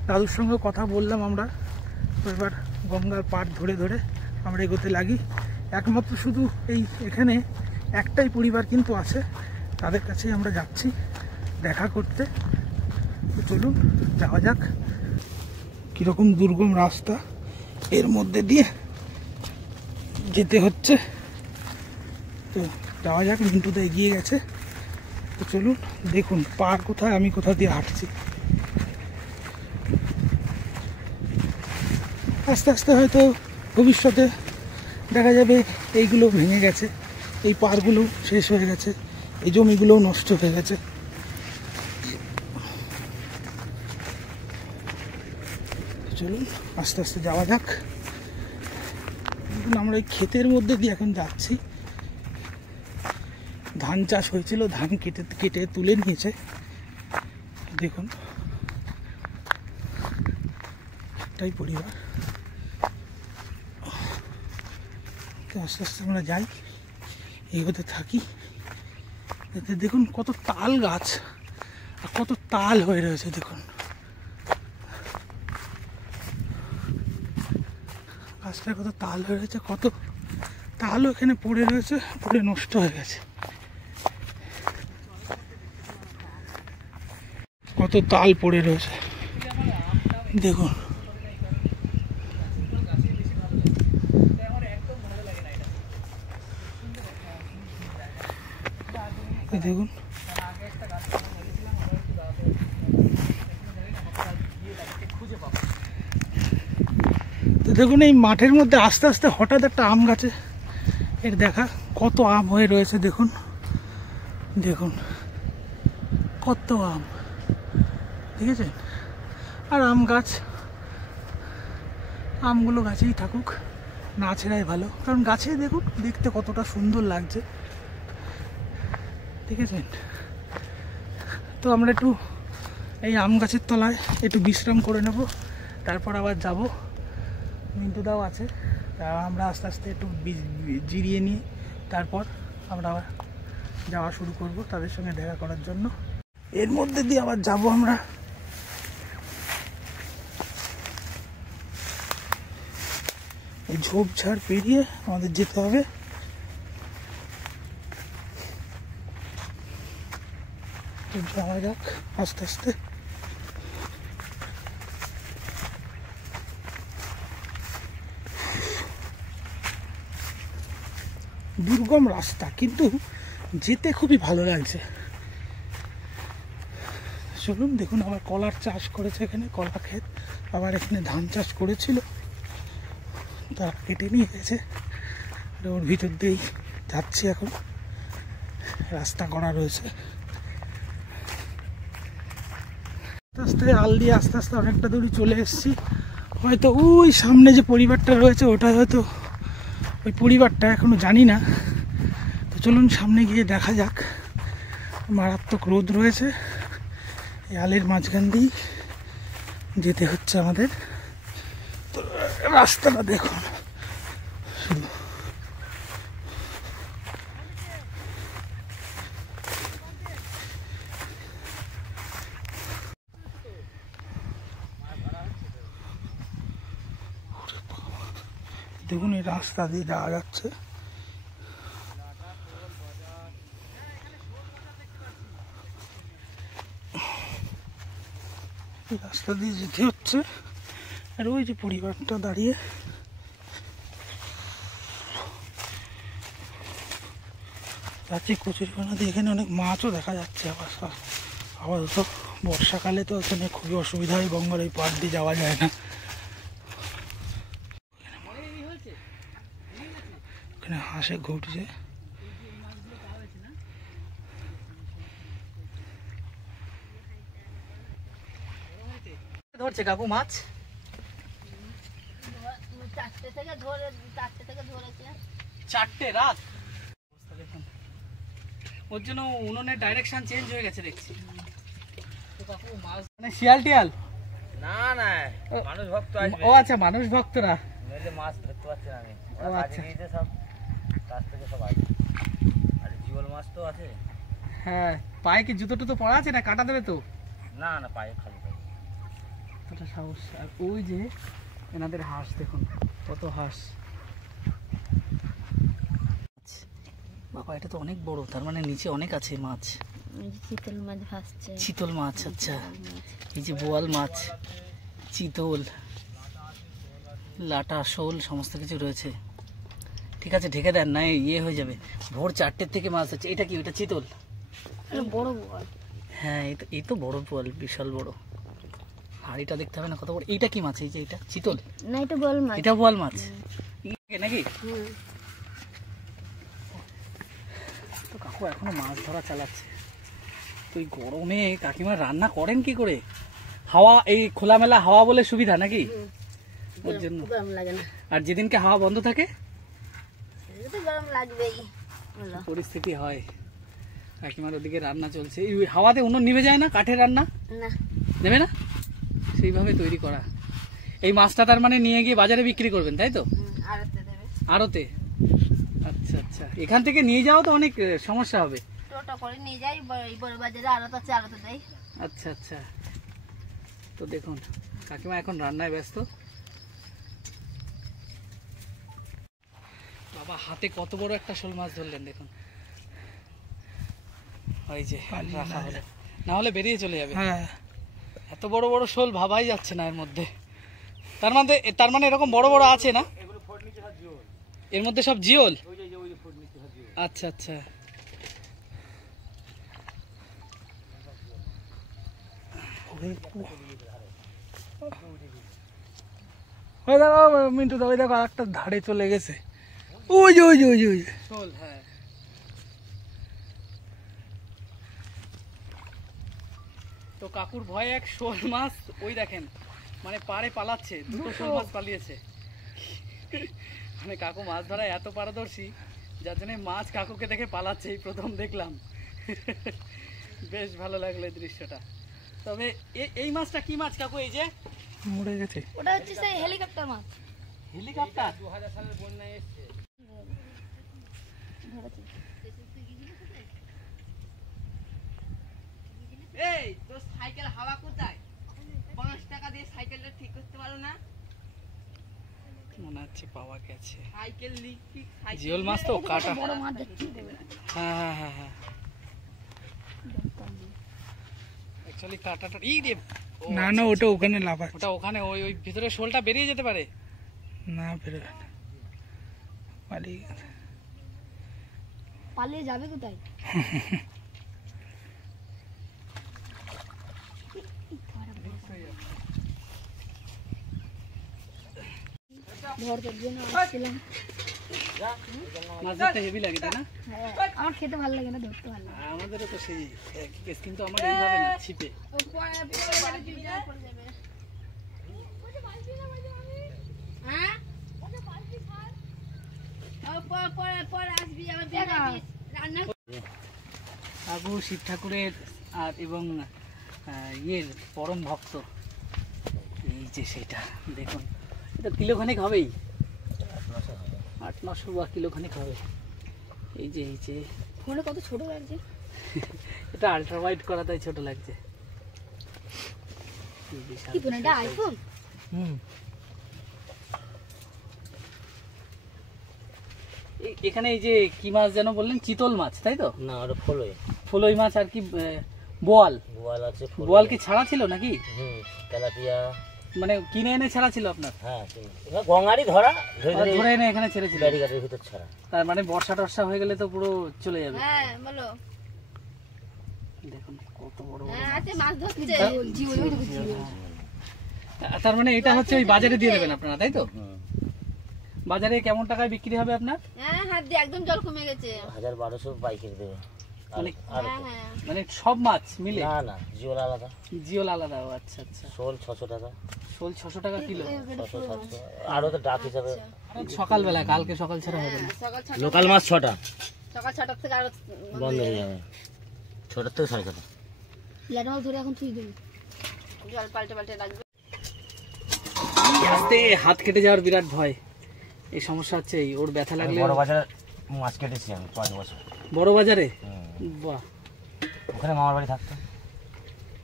দাদুর সঙ্গে কথা বললাম আমরা, তো এবার গঙ্গার পাড় ধরে ধরে আমরা এগোতে লাগি। একমাত্র শুধু এখানে একটাই পরিবার কিন্তু আছে, তাদের কাছেই আমরা যাচ্ছি দেখা করতে। তো চলুন যাওয়া যাক। কীরকম দুর্গম রাস্তা, এর মধ্যে দিয়ে যেতে হচ্ছে। তো যাওয়া যাক, মিন্টুদা এগিয়ে গেছে। তো চলুন দেখুন পাড় কোথায়, আমি কোথা দিয়ে হাঁটছি। আস্তে আস্তে হয়তো ভবিষ্যতে দেখা যাবে এইগুলো ভেঙে গেছে, এই পাড়গুলো শেষ হয়ে গেছে, এই জমিগুলোও নষ্ট হয়ে গেছে। চলুন আস্তে আস্তে যাওয়া যাক। আমরা এই ক্ষেতের মধ্যে দিয়ে এখন যাচ্ছি। ধান চাষ হয়েছিল, ধান কেটে কেটে তুলে নিয়েছে। দেখুন একটাই পরিবার। তো আস্তে আস্তে আমরা যাই, এগোতে থাকি। এতে দেখুন কত তাল গাছ আর কত তাল হয়ে রয়েছে। দেখুন গাছটা কত তাল হয়ে রয়েছে, কত তালও এখানে পড়ে রয়েছে, পড়ে নষ্ট হয়ে গেছে। কত তাল পড়ে রয়েছে দেখুন। দেখুন তো দেখুন এই মাঠের মধ্যে আস্তে আস্তে হঠাৎ একটা আম গাছে এর দেখা, কত আম হয়ে রয়েছে দেখুন। দেখুন কত আম, দেখেছেন? আর আম গাছ, আমগুলো গাছেই থাকুক, না ছেড়াই ভালো, কারণ গাছে দেখুন দেখতে কতটা সুন্দর লাগছে, দেখেছেন? তো আমরা একটু এই আম গাছের তলায় একটু বিশ্রাম করে নেব, তারপর আবার যাব। মিন্টুদাও আছে, আমরা আস্তে আস্তে একটু জিরিয়ে নিয়ে তারপর আমরা আবার যাওয়া শুরু করব তাদের সঙ্গে দেখা করার জন্য। এর মধ্যে দিয়ে আবার যাব আমরা। এই ঝোপঝাড় পেরিয়ে আমাদের যেতে হবে। যাওয়া যাক আস্তে আস্তে। দুর্গম রাস্তা, কিন্তু যেতে খুবই ভালো লাগছে। চলুন দেখুন, আবার কলার চাষ করেছে এখানে, কলা ক্ষেত। আবার এখানে ধান চাষ করেছিল, তারা কেটে নিয়ে গেছে। ওর ভিতর দিয়েই যাচ্ছি এখন, রাস্তা করা রয়েছে। আস্তে আস্তে আল দিয়ে আস্তে আস্তে অনেকটা দূরই চলে এসেছি। হয়তো ওই সামনে যে পরিবারটা রয়েছে ওটা হয়তো ওই পরিবারটা, এখনো জানি না। তো চলুন সামনে গিয়ে দেখা যাক। মারাত্মক রোদ রয়েছে, এই আলের মাঝখান দিয়েই যেতে হচ্ছে আমাদের। তো রাস্তাটা দেখুন শুধু। দেখুন এই রাস্তা দিয়ে যাওয়া যাচ্ছে। এই রাস্তা দিয়ে যেতে হচ্ছে। আর ওই যে পরিবারটা দাঁড়িয়ে, যাচ্ছি কচুরিপানা দিয়ে। এখানে অনেক মাছও দেখা যাচ্ছে। আপাতত বর্ষাকালে তো এখানে খুবই অসুবিধা হয়, গঙ্গার এই পাড় দিয়ে যাওয়া যায় না। এখানে হাঁসে ঘুরছে। করছে কাকু মাছ? 4টে থেকে ধরেছে। 4টে রাত? ওর জন্য উনুনের ডাইরেকশন চেঞ্জ হয়ে গেছে দেখছি। তো কাকু মাছ মানে শিয়াল টিয়াল? না না, মানুষ ভক্ত আসবে। ও আচ্ছা, মানুষ ভক্তরা। নইলে মাছ ধরতে পারছে না আমি। ও আচ্ছা। কাজে গিয়েছে সব, কাজ থেকে সব আসবে। আর জিওল মাছ তো আছে। হ্যাঁ, পায়ে কি জুতো টুতো পরা আছে না কাটা দেবে তো? না না, পায়ে খালি পায়ে। কতটা সাহস। আর ওই যে এনাদের হাঁস দেখুন, কত হাঁস। বাবা এটা তো অনেক বড়, তার মানে নিচে অনেক আছে মাছ। চিতল মাছ ভাসছে। চিতল মাছ, আচ্ছা। এই যে বোয়াল মাছ, চিতল, লাটা, শোল সমস্ত কিছু রয়েছে। ঠিক আছে, ঢেকে দেন না ইয়ে হয়ে যাবে। ভোর 4টের থেকে মাছ হচ্ছে। এটা কি? ওটা চিতল? বড় বড়। হ্যাঁ, এই তো বড় বোয়াল, বিশাল বড়। আর এটা দেখতে হবে না কত বড়। এইটা কি মাছ? এই যে এটা চিতল না, এটা বোয়াল মাছ। এটা বোয়াল মাছ নাকি? তো কাকু এখনো মাছ ধরা চালাচ্ছে। তো এই গরমে কাকিমা রান্না করেন কি করে? হাওয়া, এই খোলামেলা হাওয়া বলে সুবিধা নাকি ওর জন্য? গরম লাগে না। আর যেদিনকে হাওয়া বন্ধ থাকে তো গরম লাগবেই। পরিস্থিতি হয়। কাকিমার ওদিকে রান্না চলছে। এই হাওয়াতে উনুন নিভে যায় না? কাঠের রান্না না, নেবে না? সেইভাবে তৈরি করা। এই মাছটা তার মানে নিয়ে গিয়ে বাজারে বিক্রি করবেন, তাই তো? আড়তে দেবে। আড়তে? আচ্ছা আচ্ছা। এখান থেকে নিয়ে যাওয়া তো অনেক সমস্যা হবে। টোটো করে নিয়ে যাই, এই বড় বাজারে আড়ত আছে, আড়তে দেয়। আচ্ছা আচ্ছা। তো দেখুন কাকিমা এখন রান্নায় ব্যস্ত। বাবা হাতে কত বড় একটা শোল মাছ ধরলেন দেখুন। ওই যে রাখা হলো, না হলে বেরিয়ে চলে যাবে। হ্যাঁ, এত বড় বড় শোল ভাবাই যাচ্ছে না এর মধ্যে। তার মানে এরকম বড় বড় আছে না এর মধ্যে? সব জিওল? আচ্ছা আচ্ছা। ওই দেখো মিন্টু দা, ওই দেখো একটা ধারে চলে গেছে। ওই যে ওই যে ওই যে ওই যে শোল, হ্যাঁ। তো কাকুর ভয়ে এক শোল মাছ ওই দেখেন মানে পাড়ে পালাচ্ছে। দুটো শোল মাছ পালিয়েছে। মানে কাকু মাছ ধরায় এত পারদর্শী, যার জন্য মাছ কাকুকে দেখে পালাচ্ছে। এই প্রথম দেখলাম। বেশ ভালো লাগলো এই দৃশ্যটা। তবে এই মাছটা কি মাছ কাকু? এই যে মরে গেছে। ওটা হচ্ছে সেই হেলিকপ্টার মাছ। হেলিকপ্টার? 2000 সালের বন্যায় এসেছে। এই তোর সাইকেল হাওয়া কোথায়? 5 টাকা দিয়ে সাইকেলটা ঠিক করতে পারো না? মনে হচ্ছে পাওয়া গেছে। সাইকেল লিখি, জিওল মাছ তো কাটা। বড় মাছ দেখছি। হ্যাঁ হ্যাঁ হ্যাঁ হ্যাঁ। অ্যাকচুয়ালি কাটাটা ই রে। না না, ওটা ওখানে লাফাচ্ছে। ওটা ওখানে ওই ভিতরে শোলটা বেরিয়ে যেতে পারে। না, বেরোবে না, পালিয়ে গেছে। পালিয়ে যাবে কোথায়? ধরতে জন্য আসছিলাম। মাছ ধরতে হেভি লাগে তাই না? আমার খেতে ভালো লাগে না, ধরতে ভালো লাগে। আমাদেরও তো সেই একই কেস, কিন্তু আমার এইভাবে না, ছিপে। কাকু শিব ঠাকুরের আর এবং ইয়ের পরম ভক্ত। এই যে সেটা দেখুন, এটা কিলোখানিক হবেই, 800-900 বা কিলোখানিক হবে। এই যে ফোনে কত ছোট লাগছে। এটা আল্ট্রা ওয়াইড করা, তাই ছোট লাগছে। কি ফোন এটা? আইফোন? এখানে এই যে কি মাছ যেন বললেন? চিতল মাছ, তাই তো? না, ওটা ফলই। ফলই মাছ আর কি বোয়াল? বোয়াল আছে। বোয়াল কি ছাড়া ছিল নাকি? তেলাপিয়া মানে কিনে এনে ছাড়া ছিল আপনার? হ্যাঁ, গঙ্গারি ধরা, ধরে এনে এখানে ছেড়েছিল। ব্যারিকেডের ভিতর ছাড়া। তার মানে বর্ষা টর্ষা হয়ে গেলে তো পুরো চলে যাবে। হ্যাঁ বলো। দেখুন কত বড় বড় হ্যাঁ, আছে মাছ ধরছে। তার মানে এটা হচ্ছে ওই বাজারে দিয়ে দেবেন আপনারা, তাই তো? বাজারে কেমন টাকায় বিক্রি হবে আপনার? হ্যাঁ, হাত দিয়ে একদম জল কমে গেছে। 1200 পাইকারি দেবে। মানে আর মানে সব মাছ মিলে? না না, জিওল আলাদা। জিওল আলাদা, ও আচ্ছা আচ্ছা। শোল 600 টাকা। শোল 600 টাকা কিলো? 600-700। আরও তো ডাক হিসাবে সকালবেলা, কালকে সকাল ছাড়া হবে না? সকাল 6টা, লোকাল মাছ 6টা সকাল 6টা থেকে আরো বন্ধ হয়ে যাবে, 6টা থেকে 6:30। ল্যাড মাছ ধরে এখন তুই দিবি, জল পাল্টে পাল্টে রাখবি। আস্তে হাত কেটে যাওয়ার বিরাট ভয়, এই সমস্যা হচ্ছে। এই ওর ব্যথা লাগলে বড় বাজারে মাছ কেটেছি আমি 5 বছর। বড় বাজারে? বাহ, ওখানে মামার বাড়ি থাকতো।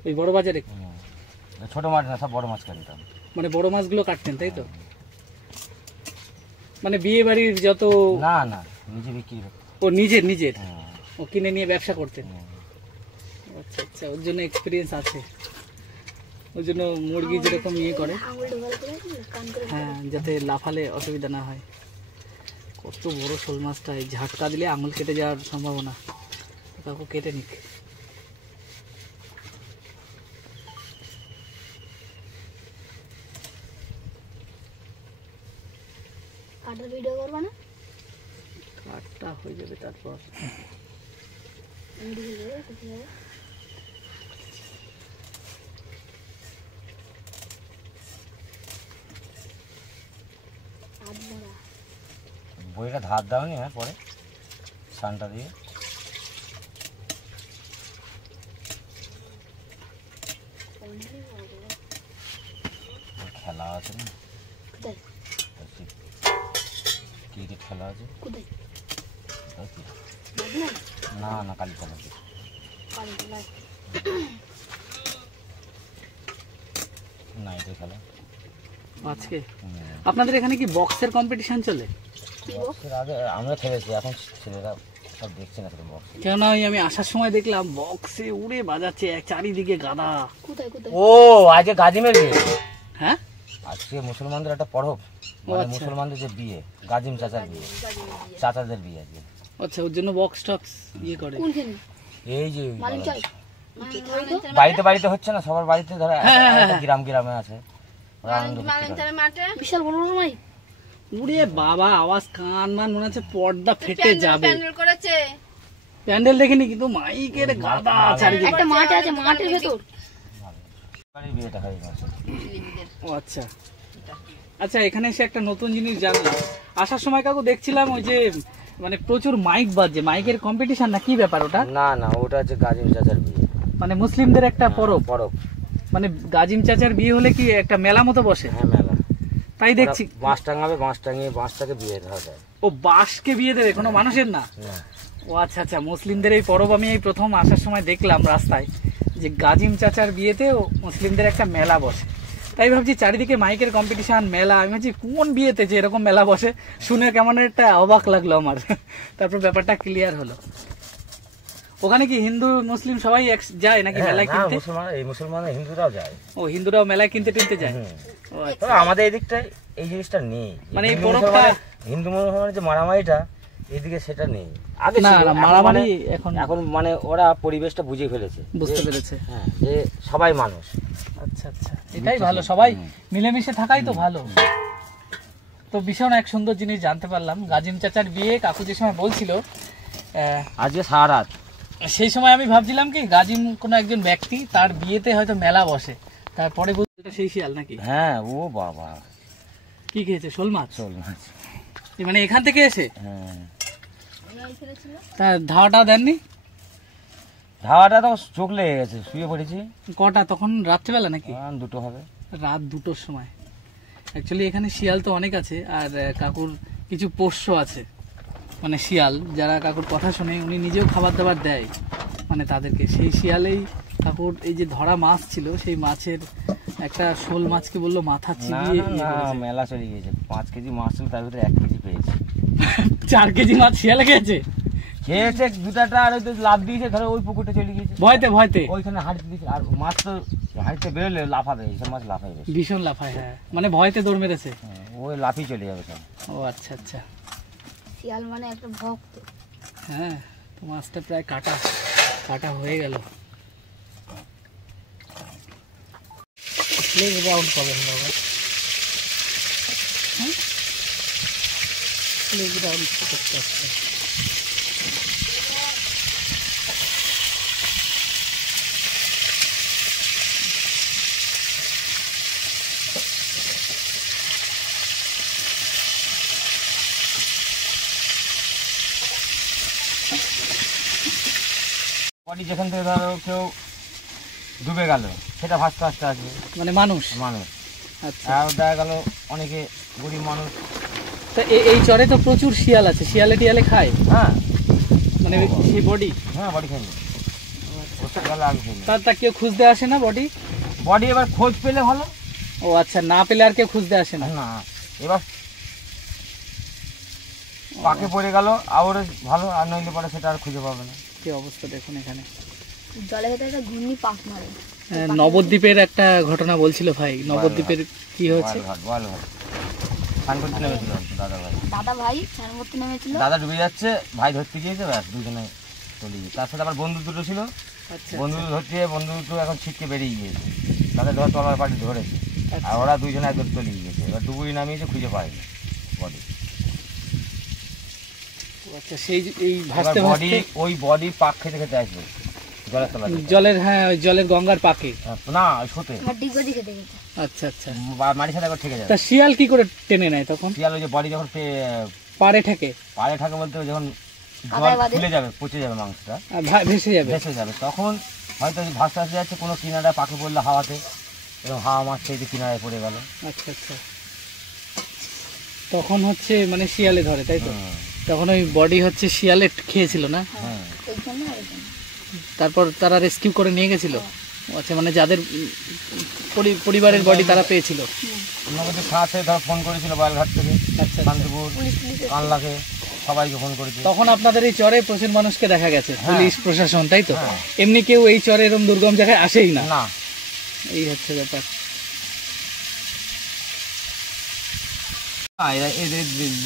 ওই বড় বাজারে ছোট মাছ না, সব বড় মাছ কাটতাম। মানে বড় মাছগুলো কাটতেন তাই তো? মানে বিয়ে বাড়ির যত? না না, নিজে বিক্রি করতো। ও নিজের নিজের ও কিনে নিয়ে ব্যবসা করতেন? আচ্ছা আচ্ছা, ওর জন্য এক্সপিরিয়েন্স আছে। ওই জন্য মুরগি যেরকম ইয়ে করে, হ্যাঁ, যাতে লাফালে অসুবিধা না হয়। কত বড় শোল মাছটা, ঝাটকা দিলে আঙুল কেটে যাওয়ার সম্ভাবনা। কাকু কেটে নিক। কাটার ভিডিও করবা না? কাটটা হয়ে যাবে তারপর। বইটা ধার দাওনি? হ্যাঁ, পরে সানটা দিয়ে খেলা আছে না, ক্রিকেট খেলা আছে। না না, কালী খেলা আছে। না, এটা খেলা আজকে আপনাদের এখানে কি বক্সের কম্পিটিশন চলে? বক্সের আগে আমরা খেলেছি, এখন ছেলেরা সব দেখছে না বক্স। কেন আমি আসার সময় দেখলাম বক্সে উড়ে বাজাচ্ছে, চারিদিকে গাদা। কোথায় কোথায়? ও, আজকে গাজিমের বিয়ে। হ্যাঁ, আজকে মুসলমানদের একটা পরব, মানে মুসলমানদের যে বিয়ে, গাজিম চাচার বিয়ে, চাচাদের বিয়ে আজকে। আচ্ছা, ওর জন্য বক্স টক্স ইয়ে করে। এই যে বাড়িতে বাড়িতে হচ্ছে না, সবার বাড়িতে ধরো গ্রাম গ্রামে আছে, ওরা আনন্দ করতে পারে। বিশাল বড় বড় মাই। উড়ে বাবা, আওয়াজ কান মান মনে হচ্ছে পর্দা ফেটে যাবে। প্যান্ডেল করেছে। প্যান্ডেল দেখিনি, কিন্তু মাইকের গাদা চারিদিকে। একটা মাঠ আছে, মাঠের ভেতর। বাড়ির বিয়েটা হয় মাসে। ও আচ্ছা আচ্ছা, এখানে এসে একটা নতুন জিনিস জানলাম। আসার সময় কাকু দেখছিলাম ওই যে মানে প্রচুর মাইক বাজছে, মাইকের কম্পিটিশন না কি ব্যাপার ওটা? না না, ওটা হচ্ছে গাজিম চাচার বিয়ে, মানে মুসলিমদের একটা পরব। পরব মানে গাজিম চাচার বিয়ে হলে কি একটা মেলা মতো বসে? হ্যাঁ, মেলা। তাই দেখছি বাঁশ টাঙাবে, বাঁশ টাঙিয়ে বাঁশটাকে বিয়ে দেওয়া যায়। ও বাঁশকে বিয়ে দেবে, কোনো মানুষের না? ও আচ্ছা আচ্ছা, মুসলিমদের এই পরব আমি এই প্রথম আসার সময় দেখলাম রাস্তায়, যে গাজিম চাচার বিয়েতে মুসলিমদের একটা মেলা বসে। তাই ভাবছি চারিদিকে মাইকের কম্পিটিশন, মেলা। আমি ভাবছি কোন বিয়েতে যে এরকম মেলা বসে, শুনে কেমন একটা অবাক লাগলো আমার। তারপর ব্যাপারটা ক্লিয়ার হলো। ওখানে কি হিন্দু মুসলিম সবাই যায় নাকি মেলায় কিনতে? মুসলমান হিন্দুরাও যায়। ও, হিন্দুরাও মেলায় কিনতে টিনতে যায়। ও আচ্ছা, আমাদের এদিকটায় এই জিনিসটা নেই, মানে এই পরবটা হিন্দু মুসলমানের যে মারামারিটা, এদিকে সেটা নেই। আগে না ছিল, না, মারামারি এখন এখন মানে ওরা পরিবেশটা বুঝে ফেলেছে, বুঝতে পেরেছে। হ্যাঁ, যে সবাই মানুষ। আচ্ছা আচ্ছা, এটাই ভালো, সবাই মিলেমিশে থাকাই তো ভালো। তো ভীষণ এক সুন্দর জিনিস জানতে পারলাম। গাজিম চাচার বিয়ে কাকু যে সময় বলছিল আজকে সারা রাত, সেই সময় আমি ভাবছিলাম কি গাজিম কোনো একজন ব্যক্তি, তার বিয়েতে হয়তো মেলা বসে। তারপরে বুঝতে সেই শিয়াল নাকি? হ্যাঁ, ও বাবা, কি খেয়েছে? শোল মাছ? শোল মাছ, মানে এখান থেকে এসে? হ্যাঁ। তা ধাওয়াটা দেননি? ধাওয়াটা তো চোখ লেগে গেছে, শুয়ে পড়েছি। কটা তখন? রাত্রিবেলা নাকি? 2টো হবে, রাত 2টোর সময়। অ্যাকচুয়ালি এখানে শিয়াল তো অনেক আছে, আর কাকুর কিছু পোষ্য আছে, মানে শিয়াল, যারা কাকুর কথা শুনে উনি নিজেও খাবার দাবার দেয় মানে তাদেরকে। সেই শিয়ালেই কাকুর এই যে ধরা মাছ ছিল, সেই মাছের একটা শোল মাছকে বললো মাথা চিবিয়ে মেলা চলে গিয়েছে। 5 কেজি মাছ ছিল, তার ভিতরে 1 কেজি পেয়েছি। 4 কেজি মাছ শিয়ালে খেয়েছে। খেয়েছে দুটাটা, আর ওই তো লাভ দিয়েছে, ধরো ওই পুকুরটা চলে গিয়েছে ভয়তে ভয়তে, ওইখানে হাঁড়িতে দিয়েছে। আর মাছ তো হাঁড়িতে বেরোলে লাফাবে, এইসব মাছ লাফাই বেশি, ভীষণ লাফায়। হ্যাঁ, মানে ভয়তে দৌড় মেরেছে। ওই লাফি চলে যাবে সব। ও আচ্ছা আচ্ছা, শিয়াল মানে একটা ভক্ত। হ্যাঁ, তো মাছটা প্রায় কাটা কাটা হয়ে গেল। লেগ রাউন্ড পাবেন বাবা, লেগ রাউন্ড করতে আসছে। বডি যেখান থেকে ধরো কেউ ডুবে গেল সেটা ভাসতে ভাসতে আসবে মানে মানুষ। আচ্ছা, আর দেখা গেল অনেকে গরিব মানুষ। তা এই চরে তো প্রচুর শিয়াল আছে, শিয়ালে টিয়ালে খায়? হ্যাঁ, মানে সেই বডি? হ্যাঁ, বডি খাইনি, আগে খাইনি। তা কেউ খুঁজতে আসে না বডি? বডি এবার খোঁজ পেলে ভালো। ও আচ্ছা, না পেলে আর কেউ খুঁজতে আসে না? না, এবার পাকে পড়ে গেল আর ভালো, আর নইলে পরে সেটা আর খুঁজে পাবে না। কি অবস্থা দেখুন এখানে। জলের ভেতরে একটা ঘূর্ণি পাক মারে। নবদ্বীপের একটা ঘটনা বলছিল ভাই, নবদ্বীপের কি হয়েছে? দাদা ভাই স্নান করতে নেমেছিল, দাদা ডুবে যাচ্ছে, ভাই ধরতে গিয়েছে, ব্যাস দুজনে চলে গিয়েছে। তার সাথে আবার বন্ধু দুটো ছিল, বন্ধু ধরছে, বন্ধু দুটো এখন ছিটকে বেরিয়ে গিয়েছে, তাদের ধর তলার পাটি ধরেছে, আর ওরা দুজনে একদম চলে গিয়েছে। এবার ডুবুরি নামিয়েছে, খুঁজে পায়নি বডি। আচ্ছা, সেই এই ভাসতে বডি, ওই বডি পাক খেতে খেতে আসবে জলের তলা, জলের, হ্যাঁ ওই জলের গঙ্গার পাকে না, ওই সোতে। ডিগবাজি খেতে গেছে। আচ্ছা আচ্ছা, মাটির সাথে একবার ঠেকে যাবে। তা শিয়াল কি করে টেনে নেয় তখন? শিয়াল ওই যে বডি যখন পাড়ে ঠেকে, পাড়ে থাকে বলতে যখন জল ফুলে যাবে, পচে যাবে, মাংসটা ভেসে যাবে, তখন হয়তো ভাসতে ভাসতে যাচ্ছে, কোনো কিনারা পাকে পড়লো হাওয়াতে, এবং হাওয়া মারছে, এই যে কিনারায় পড়ে গেল। আচ্ছা আচ্ছা, তখন হচ্ছে মানে শিয়ালে ধরে, তাই তো? তখন ওই বডি হচ্ছে শিয়ালে খেয়েছিল না? তারপর তারা রেস্কিউ করে নিয়ে গেছিল। আচ্ছা, মানে যাদের পরিবারের বডি তারা পেয়েছিল। ধর ফোন করেছিল বালঘাট থেকে, শান্তিপুর, কানলাকে, সবাইকে ফোন করেছে। তখন আপনাদের এই চরে প্রচুর মানুষকে দেখা গেছে, পুলিশ প্রশাসন, তাই তো? এমনি কেউ এই চরে এরকম দুর্গম জায়গায় আসেই না। এই হচ্ছে ব্যাপার।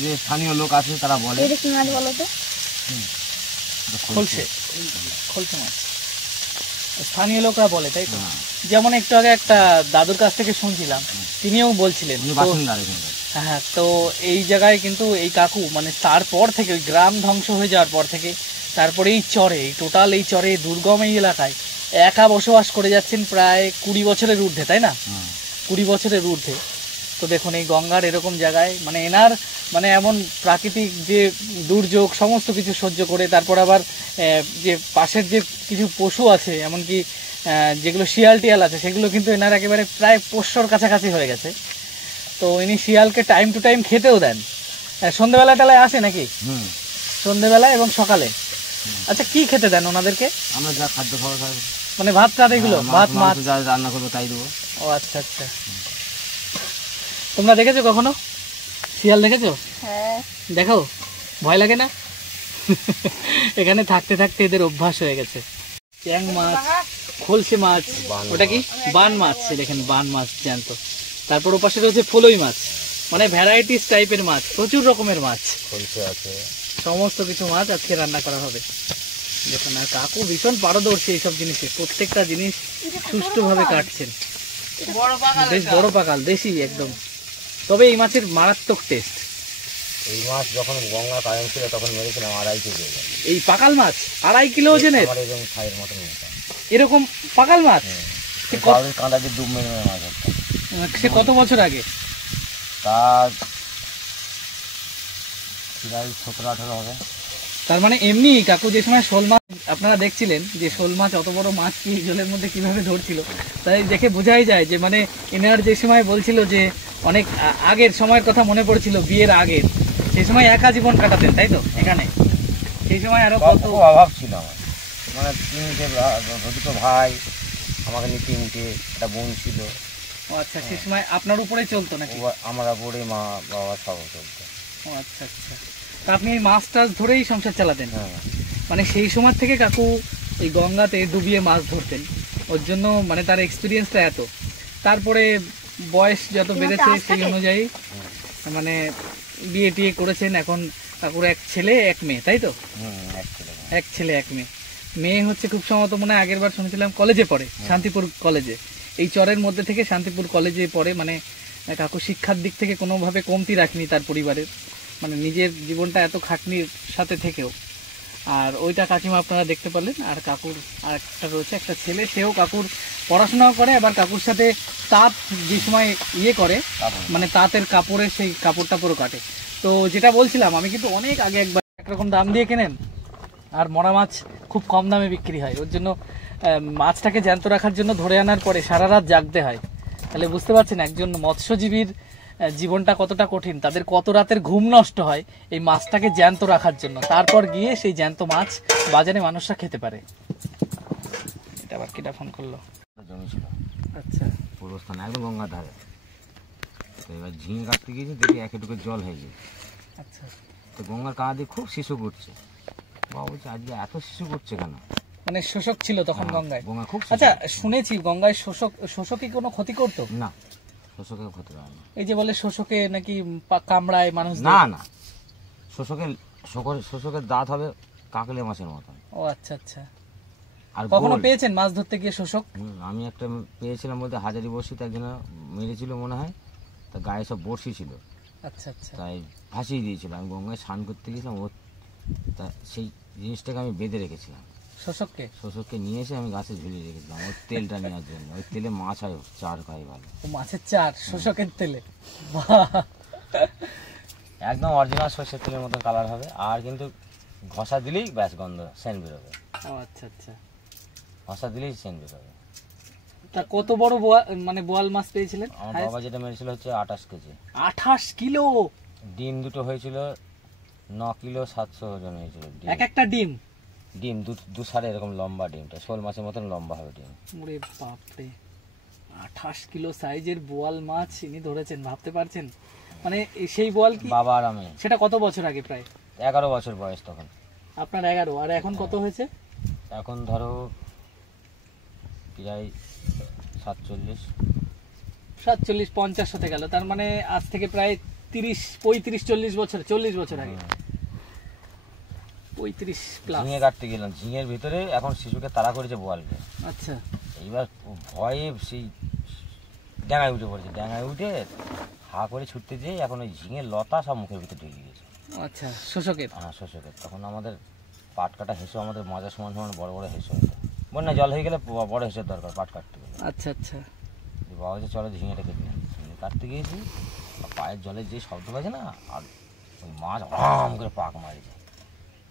যে স্থানীয় লোক আছে তারা বলে, খোলসে মাছ স্থানীয় লোকরা বলে, তাই তো? যেমন একটু আগে একটা দাদুর কাছ থেকে শুনছিলাম, তিনিও বলছিলেন। হ্যাঁ, তো এই জায়গায় কিন্তু এই কাকু মানে তারপর থেকে ওই গ্রাম ধ্বংস হয়ে যাওয়ার পর থেকে তারপরে এই চরে, টোটাল এই চরে দুর্গম এই এলাকায় একা বসবাস করে যাচ্ছেন প্রায় 20 বছরের ঊর্ধ্বে, তাই না? 20 বছরের ঊর্ধ্বে। তো দেখুন এই গঙ্গার এরকম জায়গায় মানে এনার মানে এমন প্রাকৃতিক যে দুর্যোগ সমস্ত কিছু সহ্য করে, তারপর আবার যে পাশের যে কিছু পশু আছে, এমনকি যেগুলো শিয়াল টিয়াল আছে, সেগুলো কিন্তু এনার একেবারে প্রায় পোষ্যর কাছাকাছি হয়ে গেছে। তো ইনি শিয়ালকে টাইম টু টাইম খেতেও দেন। সন্ধ্যেবেলা টালায় আসে নাকি? সন্ধ্যেবেলা এবং সকালে। আচ্ছা, কি খেতে দেন ওনাদেরকে? আমরা যা খাদ্য খাবার খাবো, মানে ভাত টাত এগুলো, ভাত মাছ যা রান্না করবো তাই দেবো। ও আচ্ছা আচ্ছা, তোমরা দেখেছো কখনো শিয়াল? দেখেছো? হ্যাঁ। দেখো, ভয় লাগে না? এখানে থাকতে থাকতে এদের অভ্যাস হয়ে গেছে। ট্যাং মাছ, খোলসে মাছ, ওটা কি বান মাছ, দেখেন বান মাছ জ্যান্ত। তারপর ওপাশে রয়েছে ফলই মাছ, মানে ভ্যারাইটিস টাইপের মাছ, প্রচুর রকমের মাছ, খোলসে আছে, সমস্ত কিছু মাছ আজকে রান্না করা হবে। দেখুন, আর কাকু ভীষণ পারদর্শী এইসব জিনিসে, প্রত্যেকটা জিনিস সুষ্ঠুভাবে কাটছেন। বেশ বড় পাকাল, দেশি একদম। তবে এই মাছের মারাত্মক টেস্ট। এই মাছ যখন গঙ্গা কায়েম ছিল তখন মেরেছিলাম 2.5 কেজি। এই পাকাল মাছ 2.5 কিলো ওজনের, এরকম পাকাল মাছ? কাঁদা দিয়ে ডুব মেরে মাছ হচ্ছে। সে কত বছর আগে? তার 17-18 হবে। তার মানে এমনি কাকু যে সময় শোল মাছ আপনারা দেখছিলেন, যে শোল মাছ অত বড় মাছ কি জলের মধ্যে কিভাবে ধরছিল, তাই দেখে বোঝাই যায় যে মানে এনার যে সময় বলছিল যে অনেক আগের সময়ের কথা মনে পড়ছিল, বিয়ের আগের, সেই সময় একা জীবন কাটাতেন, তাই তো? এখানে সেই সময় আরো কত অভাব ছিল আমার, মানে 2 ভাই, আমাকে নিয়ে 3টে, একটা বোন ছিল। ও আচ্ছা, সেই সময় আপনার উপরে চলতো নাকি? আমার উপরে মা বাবা সব চলতো। ও আচ্ছা আচ্ছা, তা আপনি এই মাছ টাছ ধরেই সংসার চালাতেন? হ্যাঁ। মানে সেই সময় থেকে কাকু এই গঙ্গাতে ডুবিয়ে মাছ ধরতেন, ওর জন্য মানে তার এক্সপিরিয়েন্সটা এত। তারপরে বয়স যত বেড়েছে সেই অনুযায়ী মানে বিয়ে টিয়ে করেছেন। এখন কাকুর 1 ছেলে 1 মেয়ে, তাই তো? 1 ছেলে 1 মেয়ে। মেয়ে হচ্ছে খুব সম্ভবত মনে হয় আগের বার শুনেছিলাম কলেজে পড়ে, শান্তিপুর কলেজে। এই চরের মধ্যে থেকে শান্তিপুর কলেজে পড়ে। মানে কাকু শিক্ষার দিক থেকে কোনোভাবে কমতি রাখেনি তার পরিবারের, মানে নিজের জীবনটা এত খাটনির সাথে থেকেও। আর ওইটা কাকিমা আপনারা দেখতে পারলেন। আর কাকুর আর একটা রয়েছে একটা ছেলে, সেও কাকুর পড়াশোনাও করে, আবার কাকুর সাথে তাঁত যে সময় ইয়ে করে, মানে তাঁতের কাপড়ে সেই কাপড় টাপড়ও কাটে। তো যেটা বলছিলাম, আমি কিন্তু অনেক আগে একবার একরকম দাম দিয়ে কেনেন, আর মরা মাছ খুব কম দামে বিক্রি হয়। ওর জন্য মাছটাকে জ্যান্ত রাখার জন্য ধরে আনার পরে সারা রাত জাগতে হয়। তাহলে বুঝতে পারছেন একজন মৎস্যজীবীর জীবনটা কতটা কঠিন, তাদের কত রাতের ঘুম নষ্ট হয় এই মাছটাকে জ্যান্ত রাখার জন্য, তারপর গিয়ে সেই জ্যান্ত মাছ বাজারে মানুষরা খেতে পারে। এটা আবার কিটা ফোন করলো? জমি ছিল আচ্ছা, পূর্বস্থান একদম গঙ্গার ধারে। তো এবার ঝিঙে কাটতে গিয়েছি, দেখি একেটুকু জল হয়ে গেছে। আচ্ছা, তো গঙ্গার কাঁধ দিয়ে খুব শিশু করছে। বাবা বলছে আজকে এত শিশু করছে কেন? মানে শোষক ছিল তখন হ্যাঁ, গঙ্গায়। গঙ্গা খুব শিশু আচ্ছা, করছে। শুনেছি গঙ্গায় শোষকই কোনো ক্ষতি করতো? না, শোষকের ক্ষতি হয় না। এই যে বলে শোষকে নাকি কামড়ায় মানুষ। না না, শোষকের দাঁত হবে কাকলে মাছের মতন। ও আচ্ছা আচ্ছা। আর কখনো গোল। পেয়েছেন মাছ ধরতে গিয়ে শোষক? আমি একটা পেয়েছিলাম, বলতে হাজারি বড়শিতে একজন মেরেছিল মনে হয়, তা গায়ে সব বড়শি ছিল, আচ্ছা আচ্ছা। তাই ভাসিয়ে দিয়েছিল। আমি গঙ্গায় স্নান করতে গেছিলাম, ও তা সেই জিনিসটাকে আমি বেঁধে রেখেছিলাম। শোষককে? শোষককে নিয়ে এসে আমি গাছে ঝুলিয়ে রেখেছিলাম ওর তেলটা নেওয়ার জন্য। ওই তেলে মাছ হয়, চার খাই ভালো। ও মাছের চার শোষকের তেলে? বাহ! একদম অরিজিনাল সর্ষের তেলের মতন কালার হবে, আর কিন্তু ঘষা দিলেই ব্যাস গন্ধ সেন্ট বেরোবে। ও আচ্ছা আচ্ছা। ঘষা দিলেই সেন্ট বেরোবে। তা কত বড় মানে বোয়াল মাছ পেয়েছিলেন? আমার বাবা যেটা মেরেছিল হচ্ছে 28 কেজি। 28 কিলো? ডিম দুটো হয়েছিল 9 কিলো 700 ওজন হয়েছিল। এক একটা ডিম? ডিম দু সারে এরকম লম্বা, ডিমটা শোল মাছের মতন লম্বা হবে ডিম। ওরে বাপরে, 28 কিলো সাইজের বোয়াল মাছ ইনি ধরেছেন, ভাবতে পারছেন? মানে সেই বোয়াল কি বাবা আর আমি। সেটা কত বছর আগে? প্রায় 11 বছর বয়স তখন। আপনার 11, আর এখন কত হয়েছে? এখন ধরো প্রায় 47। 47-50 হতে গেল, তার মানে আজ থেকে প্রায় 30-35-40 বছর, 40 বছর আগে। 35 প্লাস। ঝিঙে কাটতে গেলাম, ঝিঙের ভিতরে এখন শিশুকে তাড়া করেছে বোয়ালকে। আচ্ছা। এইবার ভয়ে সেই ডাঙায় উঠে পড়েছে, ডাঙায় উঠে হা করে ছুটতে যেয়ে এখন ওই ঝিঙের লতা সব মুখের ভিতরে ঢুকে গেছে। আচ্ছা, শোষকের? হ্যাঁ, শোষকের। তখন আমাদের পাট কাটা হেঁসো, আমাদের মাজার সমান সমান বড় বড় হেঁসো হতো। বন্যা জল হয়ে গেলে বড় হেঁসোর দরকার পাট কাটতে গেলে। আচ্ছা আচ্ছা। বাবা যে চলো ঝিঙেটা কেটে নিই। ঝিঙে কাটতে গিয়েছি, পায়ের জলের যে শব্দ পাচ্ছে না, আর ওই মাছ আরাম করে পাক মারিছে।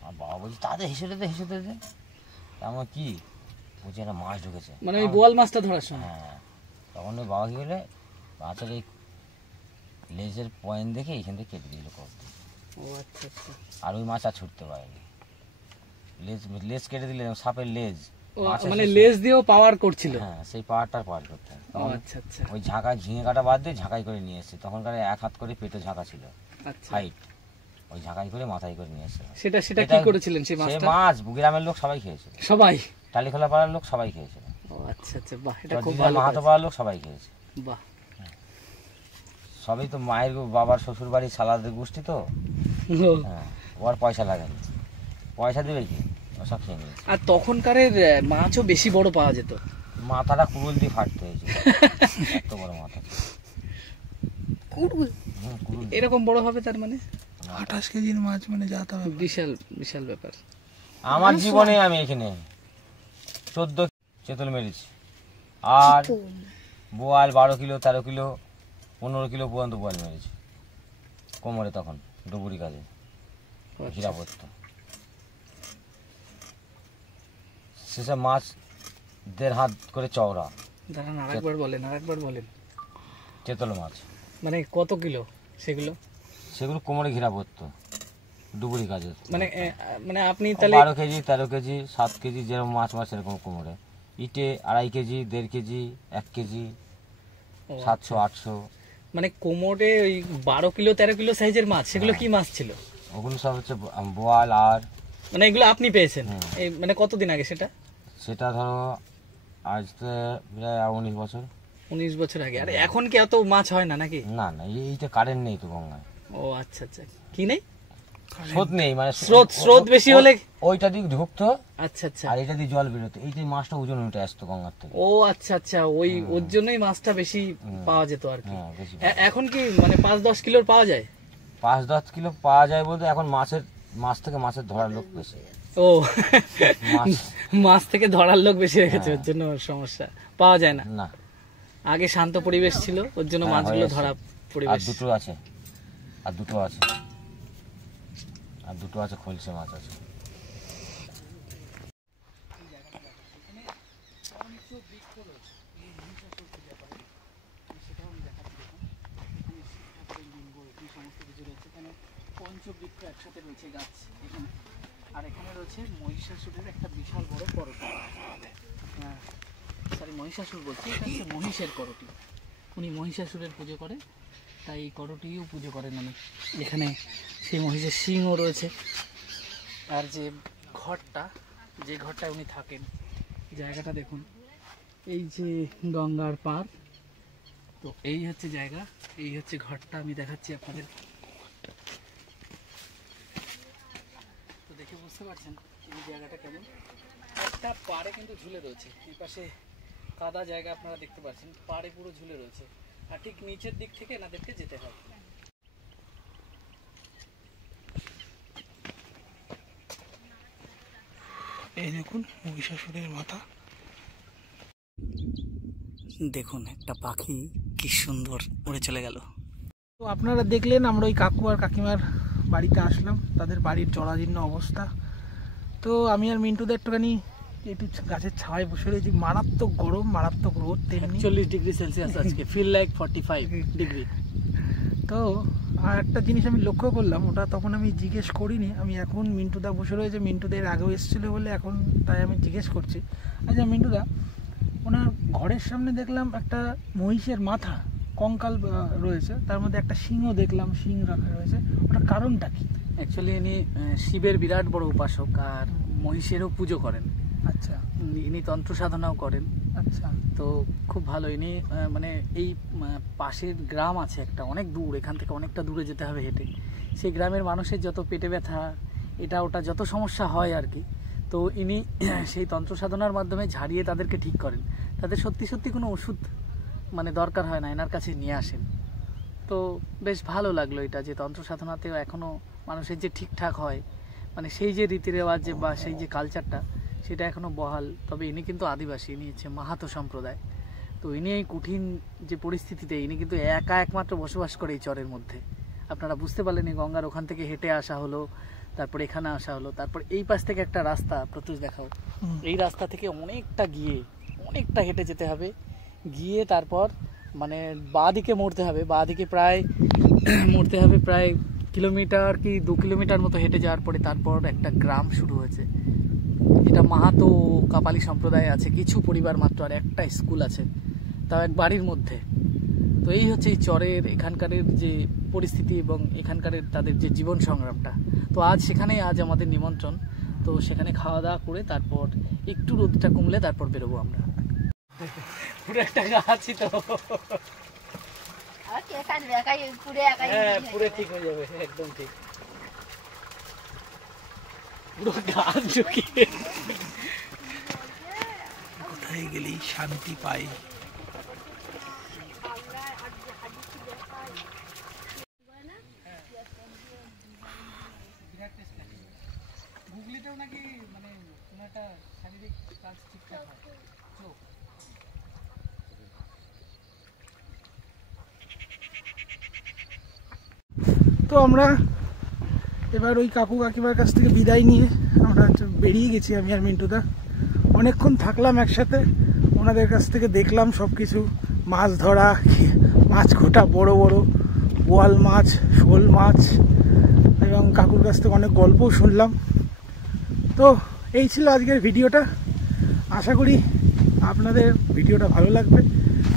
আর বাবা বলছে তাদের হেসে দে। আমার কি বলছি, একটা মাছ ঢুকেছে। মানে ওই বোয়াল মাছটা ধরার সময়? হ্যাঁ। তখন ওই বাবা কি বলে মাছের এই লেজের পয়েন্ট দেখে এইখান থেকে কেটে দিল কব দিয়ে। ও আচ্ছা আচ্ছা। আর ওই মাছ আর ছুটতে পারেনি। লেজ কেটে দিলে সাপের লেজ, মানে লেজ দিয়েও পাওয়ার করছিল? হ্যাঁ, সেই পাওয়ারটা পার করতে হয়। ও আচ্ছা আচ্ছা। ওই ঝাঁকা ঝিঙে কাটা বাদ দিয়ে ঝাঁকাই করে নিয়ে এসেছে। তখনকার 1 হাত করে পেটে ঝাঁকা ছিল, আচ্ছা। হাইট। ওই ঝাঁকাই করে মাথায় করে নিয়ে এসেছে। সেটা কি করেছিলেন সেই সেই মাছটা? মাছ গ্রামের লোক সবাই খেয়েছিল, সবাই? টালিখোলা পাড়ার লোক সবাই খেয়েছিল। ও আচ্ছা আচ্ছা, বাহ, এটা খুব ভালো। মাহাতো পাড়ার লোক সবাই খেয়েছে। বাহ। সবই তো মায়ের বাবার শ্বশুর বাড়ি সালাদের গোষ্ঠী তো। হ্যাঁ, ওর পয়সা লাগেনি, পয়সা দেবে কি, ও সব খেয়ে নিয়েছে। আর তখনকারের মাছও বেশি বড় পাওয়া যেত? মাথাটা কুড়ুল দিয়ে ফাটতে হয়েছে, এত বড় মাথা। কুড়ুল? কুড়ুল এরকম বড় হবে তার মানে? 28 কেজির মাছ মানে যা তা ব্যাপার। বিশাল বিশাল ব্যাপার। আমার জীবনে আমি এখানে 14 চেতল মেরেছি, আর বোয়াল 12 কিলো 13 কিলো 15 কিলো পর্যন্ত বোয়াল মেরেছি কোমরে, তখন ডুবুরি কাজে ঘিরা পড়তো। সেসব মাছ 1.5 হাত করে চওড়া। দাঁড়ান, আরেকবার বলেন। চেতল মাছ মানে কত কিলো সেগুলো? সেগুলো কোমরে ঘিরা পড়তো ডুবুরি কাজে। মানে আপনি তাহলে 12 কেজি 13 কেজি 7 কেজি যেরকম মাছ এরকম কোমরে। ইটে 2.5 কেজি 1.5 কেজি 1 কেজি 700-800। মানে কোমরে ওই 12 কিলো 13 কিলো সাইজের মাছ, সেগুলো কি মাছ ছিল? ওগুলো সব হচ্ছে বোয়াল। আর মানে এগুলো আপনি পেয়েছেন এই মানে কতদিন আগে সেটা? সেটা ধরো আজ তো প্রায় 19 বছর। 19 বছর আগে। আর এখন কি এত মাছ হয় না নাকি? না না, এইটা কারেন্ট নেই তো গঙ্গায়। ও আচ্ছা আচ্ছা। কি নেই? স্রোত নেই, মানে স্রোত বেশি হলে ওইটা দিক ঢুকতো। আচ্ছা আচ্ছা। আর এটা দিয়ে জল বেরোতো, এইটাই মাছটা ওজন উঠে আসতো গঙ্গার থেকে। ও আচ্ছা আচ্ছা, ওর জন্যই মাছটা বেশি পাওয়া যেত আর কি। হ্যাঁ, বেশি। এখন কি মানে 5-10 কিলোর পাওয়া যায়? 5-10 কিলো পাওয়া যায় বলতে এখন মাছ থেকে মাছের ধরার লোক বেশি। ও, মাছ থেকে ধরার লোক বেশি হয়ে গেছে, ওর জন্য সমস্যা, পাওয়া যায় না। না, আগে শান্ত পরিবেশ ছিল, ওর জন্য মাছগুলো ধরা পরিবেশ। আর দুটো আছে খলসে মাছ আছে। রয়েছে, এই মহিষাসুর পূজা করে, সেটাও আমি দেখাচ্ছি। দেখুন এখানে শিব ঠাকুরের লিঙ্গ, এই সমস্ত কিছু রয়েছে। এখানে পঞ্চবৃক্ষ একসাথে রয়েছে গাছ এখানে, আর এখানে রয়েছে মহিষাসুরের একটা বিশাল বড় করটি। সরি, মহিষাসুর বলছি, এটা হচ্ছে মহিষের করটি। উনি মহিষাসুরের পুজো করে, তাই এই করটিও পুজো করেন উনি। এখানে সেই মহিষের সিংও রয়েছে। আর যে ঘরটা, যে ঘরটায় উনি থাকেন, জায়গাটা দেখুন, এই যে গঙ্গার পার, তো এই হচ্ছে জায়গা, এই হচ্ছে ঘরটা, আমি দেখাচ্ছি আপনাদের। তো দেখে বুঝতে পারছেন এই জায়গাটা কেমন। একটা পাড়ে কিন্তু ঝুলে রয়েছে, এই পাশে কাদা জায়গা আপনারা দেখতে পাচ্ছেন, পাড়ে পুরো ঝুলে রয়েছে, আর ঠিক নিচের দিক থেকে এনাদেরকে যেতে হয়। এই দেখুন মহিষাসুরের মাথা, দেখুন একটা পাখি কি সুন্দর উড়ে চলে গেল। তো আপনারা দেখলেন আমরা ওই কাকু আর কাকিমার বাড়িতে আসলাম, তাদের বাড়ির জরাজীর্ণ অবস্থা। তো আমি আর মিন্টুদা একটুখানি একটু গাছের ছায়ায় বসে রয়েছি। মারাত্মক গরম, মারাত্মক রোদ, তেমনি 40 ডিগ্রি সেলসিয়াস আজকে, ফিল লাইক 45 ডিগ্রি। তো আর একটা জিনিস আমি লক্ষ্য করলাম, ওটা তখন আমি জিজ্ঞেস করিনি, আমি এখন মিন্টুদা বসে রয়েছে, মিন্টুদের আগেও এসেছিলো বলে এখন তাই আমি জিজ্ঞেস করছি। আচ্ছা মিন্টুদা, ওনার ঘরের সামনে দেখলাম একটা মহিষের মাথা, কঙ্কাল রয়েছে, তার মধ্যে একটা সিংও দেখলাম, সিং রাখা রয়েছে, ওটার কারণটা কি? অ্যাকচুয়ালি ইনি শিবের বিরাট বড় উপাসক, আর মহিষেরও পুজো করেন। আচ্ছা, ইনি তন্ত্র সাধনাও করেন। আচ্ছা, তো খুব ভালো। ইনি মানে এই পাশের গ্রাম আছে একটা, অনেক দূর, এখান থেকে অনেকটা দূরে যেতে হবে হেঁটে। সেই গ্রামের মানুষের যত পেটে ব্যথা, এটা ওটা যত সমস্যা হয় আর কি, তো ইনি সেই তন্ত্র সাধনার মাধ্যমে ঝাড়িয়ে তাদেরকে ঠিক করেন। তাদের সত্যি সত্যি কোনো ওষুধ মানে দরকার হয় না, এনার কাছে নিয়ে আসেন। তো বেশ ভালো লাগলো এটা, যে তন্ত্র সাধনাতেও এখনও মানুষের যে ঠিকঠাক হয়, মানে সেই যে রীতি রেওয়াজ বা সেই যে কালচারটা, সেটা এখনও বহাল। তবে ইনি কিন্তু আদিবাসী, ইনি হচ্ছে মাহাতো সম্প্রদায়। তো ইনি এই কঠিন যে পরিস্থিতিতে, ইনি কিন্তু একা একমাত্র বসবাস করে এই চরের মধ্যে। আপনারা বুঝতে পারলেন, এই গঙ্গার ওখান থেকে হেঁটে আসা হলো, তারপর এখানে আসা হলো, তারপর এই পাশ থেকে একটা রাস্তা, প্রত্যুষ দেখাও, এই রাস্তা থেকে অনেকটা হেঁটে যেতে হবে, গিয়ে তারপর মানে বাঁ দিকে মোড়তে হবে, প্রায় কিলোমিটার কি 2 কিলোমিটার মতো হেঁটে যাওয়ার পরে তারপর একটা গ্রাম শুরু হয়েছে। এটা মাহাতো কাপালি সম্প্রদায় আছে, কিছু পরিবার মাত্র, আর একটা স্কুল আছে, তাও এক বাড়ির মধ্যে। তো এই হচ্ছে এই চরের এখানকারের যে পরিস্থিতি এবং এখানকারের তাদের যে জীবন সংগ্রামটা। তো সেখানেই আজ আমাদের নিমন্ত্রণ। তো সেখানে খাওয়া দাওয়া করে তারপর একটু রোদটা কমলে তারপর বেরোবো আমরা। পুরো একটা গাছই তো, আর কে কাটবে, একাই পুরে একাই। হ্যাঁ পুরো ঠিক হয়ে যাবে, একদম ঠিক। পুরো গাছ ঝুঁকিয়ে কোথায় গেলেই শান্তি পাই। গুগলিতেও নাকি মানে কোনো একটা শারীরিক কাজ ঠিকঠাক হয়, চোখ। তো আমরা এবার ওই কাকু কাকিমার কাছ থেকে বিদায় নিয়ে আমরা বেরিয়ে গেছি, আমি আর মিন্টুদা। অনেকক্ষণ থাকলাম একসাথে, ওনাদের কাছ থেকে দেখলাম সব কিছু, মাছ ধরা, মাছ খোটা, বড় বড় বোয়াল মাছ, শোল মাছ, এবং কাকুর কাছ থেকে অনেক গল্পও শুনলাম। তো এই ছিল আজকের ভিডিওটা। আশা করি আপনাদের ভিডিওটা ভালো লাগবে।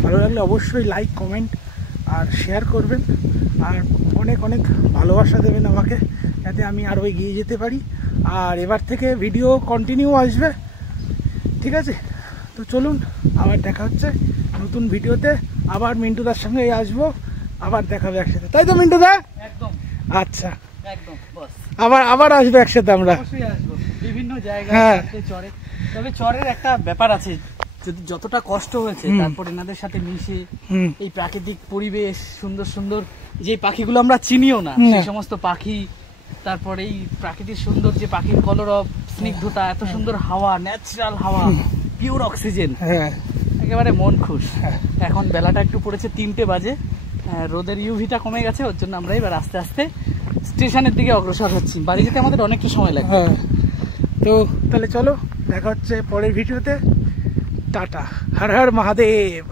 ভালো লাগলে অবশ্যই লাইক, কমেন্ট আর শেয়ার করবেন, আর অনেক অনেক ভালোবাসা দেবেন আমাকে, যাতে আমি আরও এগিয়ে যেতে পারি। আর এবার থেকে ভিডিও কন্টিনিউ আসবে, ঠিক আছে? তো চলুন, আবার দেখা হচ্ছে নতুন ভিডিওতে। আবার মিন্টুদার সঙ্গে আসবো, আবার দেখাবে একসাথে, তাই তো মিন্টুদা? একদম, আচ্ছা, একদম বস। আবার আসবে একসাথে আমরা, অবশ্যই আসবো বিভিন্ন জায়গায়, হ্যাঁ। চরে। তবে চরের একটা ব্যাপার আছে, যতটা কষ্ট হয়েছে তারপর এনাদের সাথে মিশে এই প্রাকৃতিক পরিবেশ, সুন্দর সুন্দর যে পাখিগুলো আমরা চিনিও না, সেই সমস্ত পাখি, তারপর এই প্রাকৃতিক সুন্দর যে পাখির কলরব, স্নিগ্ধতা, এত সুন্দর হাওয়া, ন্যাচারাল হাওয়া, পিওর অক্সিজেন, একেবারে মন খুশ। এখন বেলাটা একটু পড়েছে 3টে বাজে, রোদের ইউভিটা কমে গেছে, ওর জন্য আমরা এবার আস্তে আস্তে স্টেশনের দিকে অগ্রসর হচ্ছি। বাড়ি যেতে আমাদের অনেকটা সময় লাগবে। তো তাহলে চলো, দেখা হচ্ছে পরের ভিডিওতে। টাটা, হর হর মহাদেব।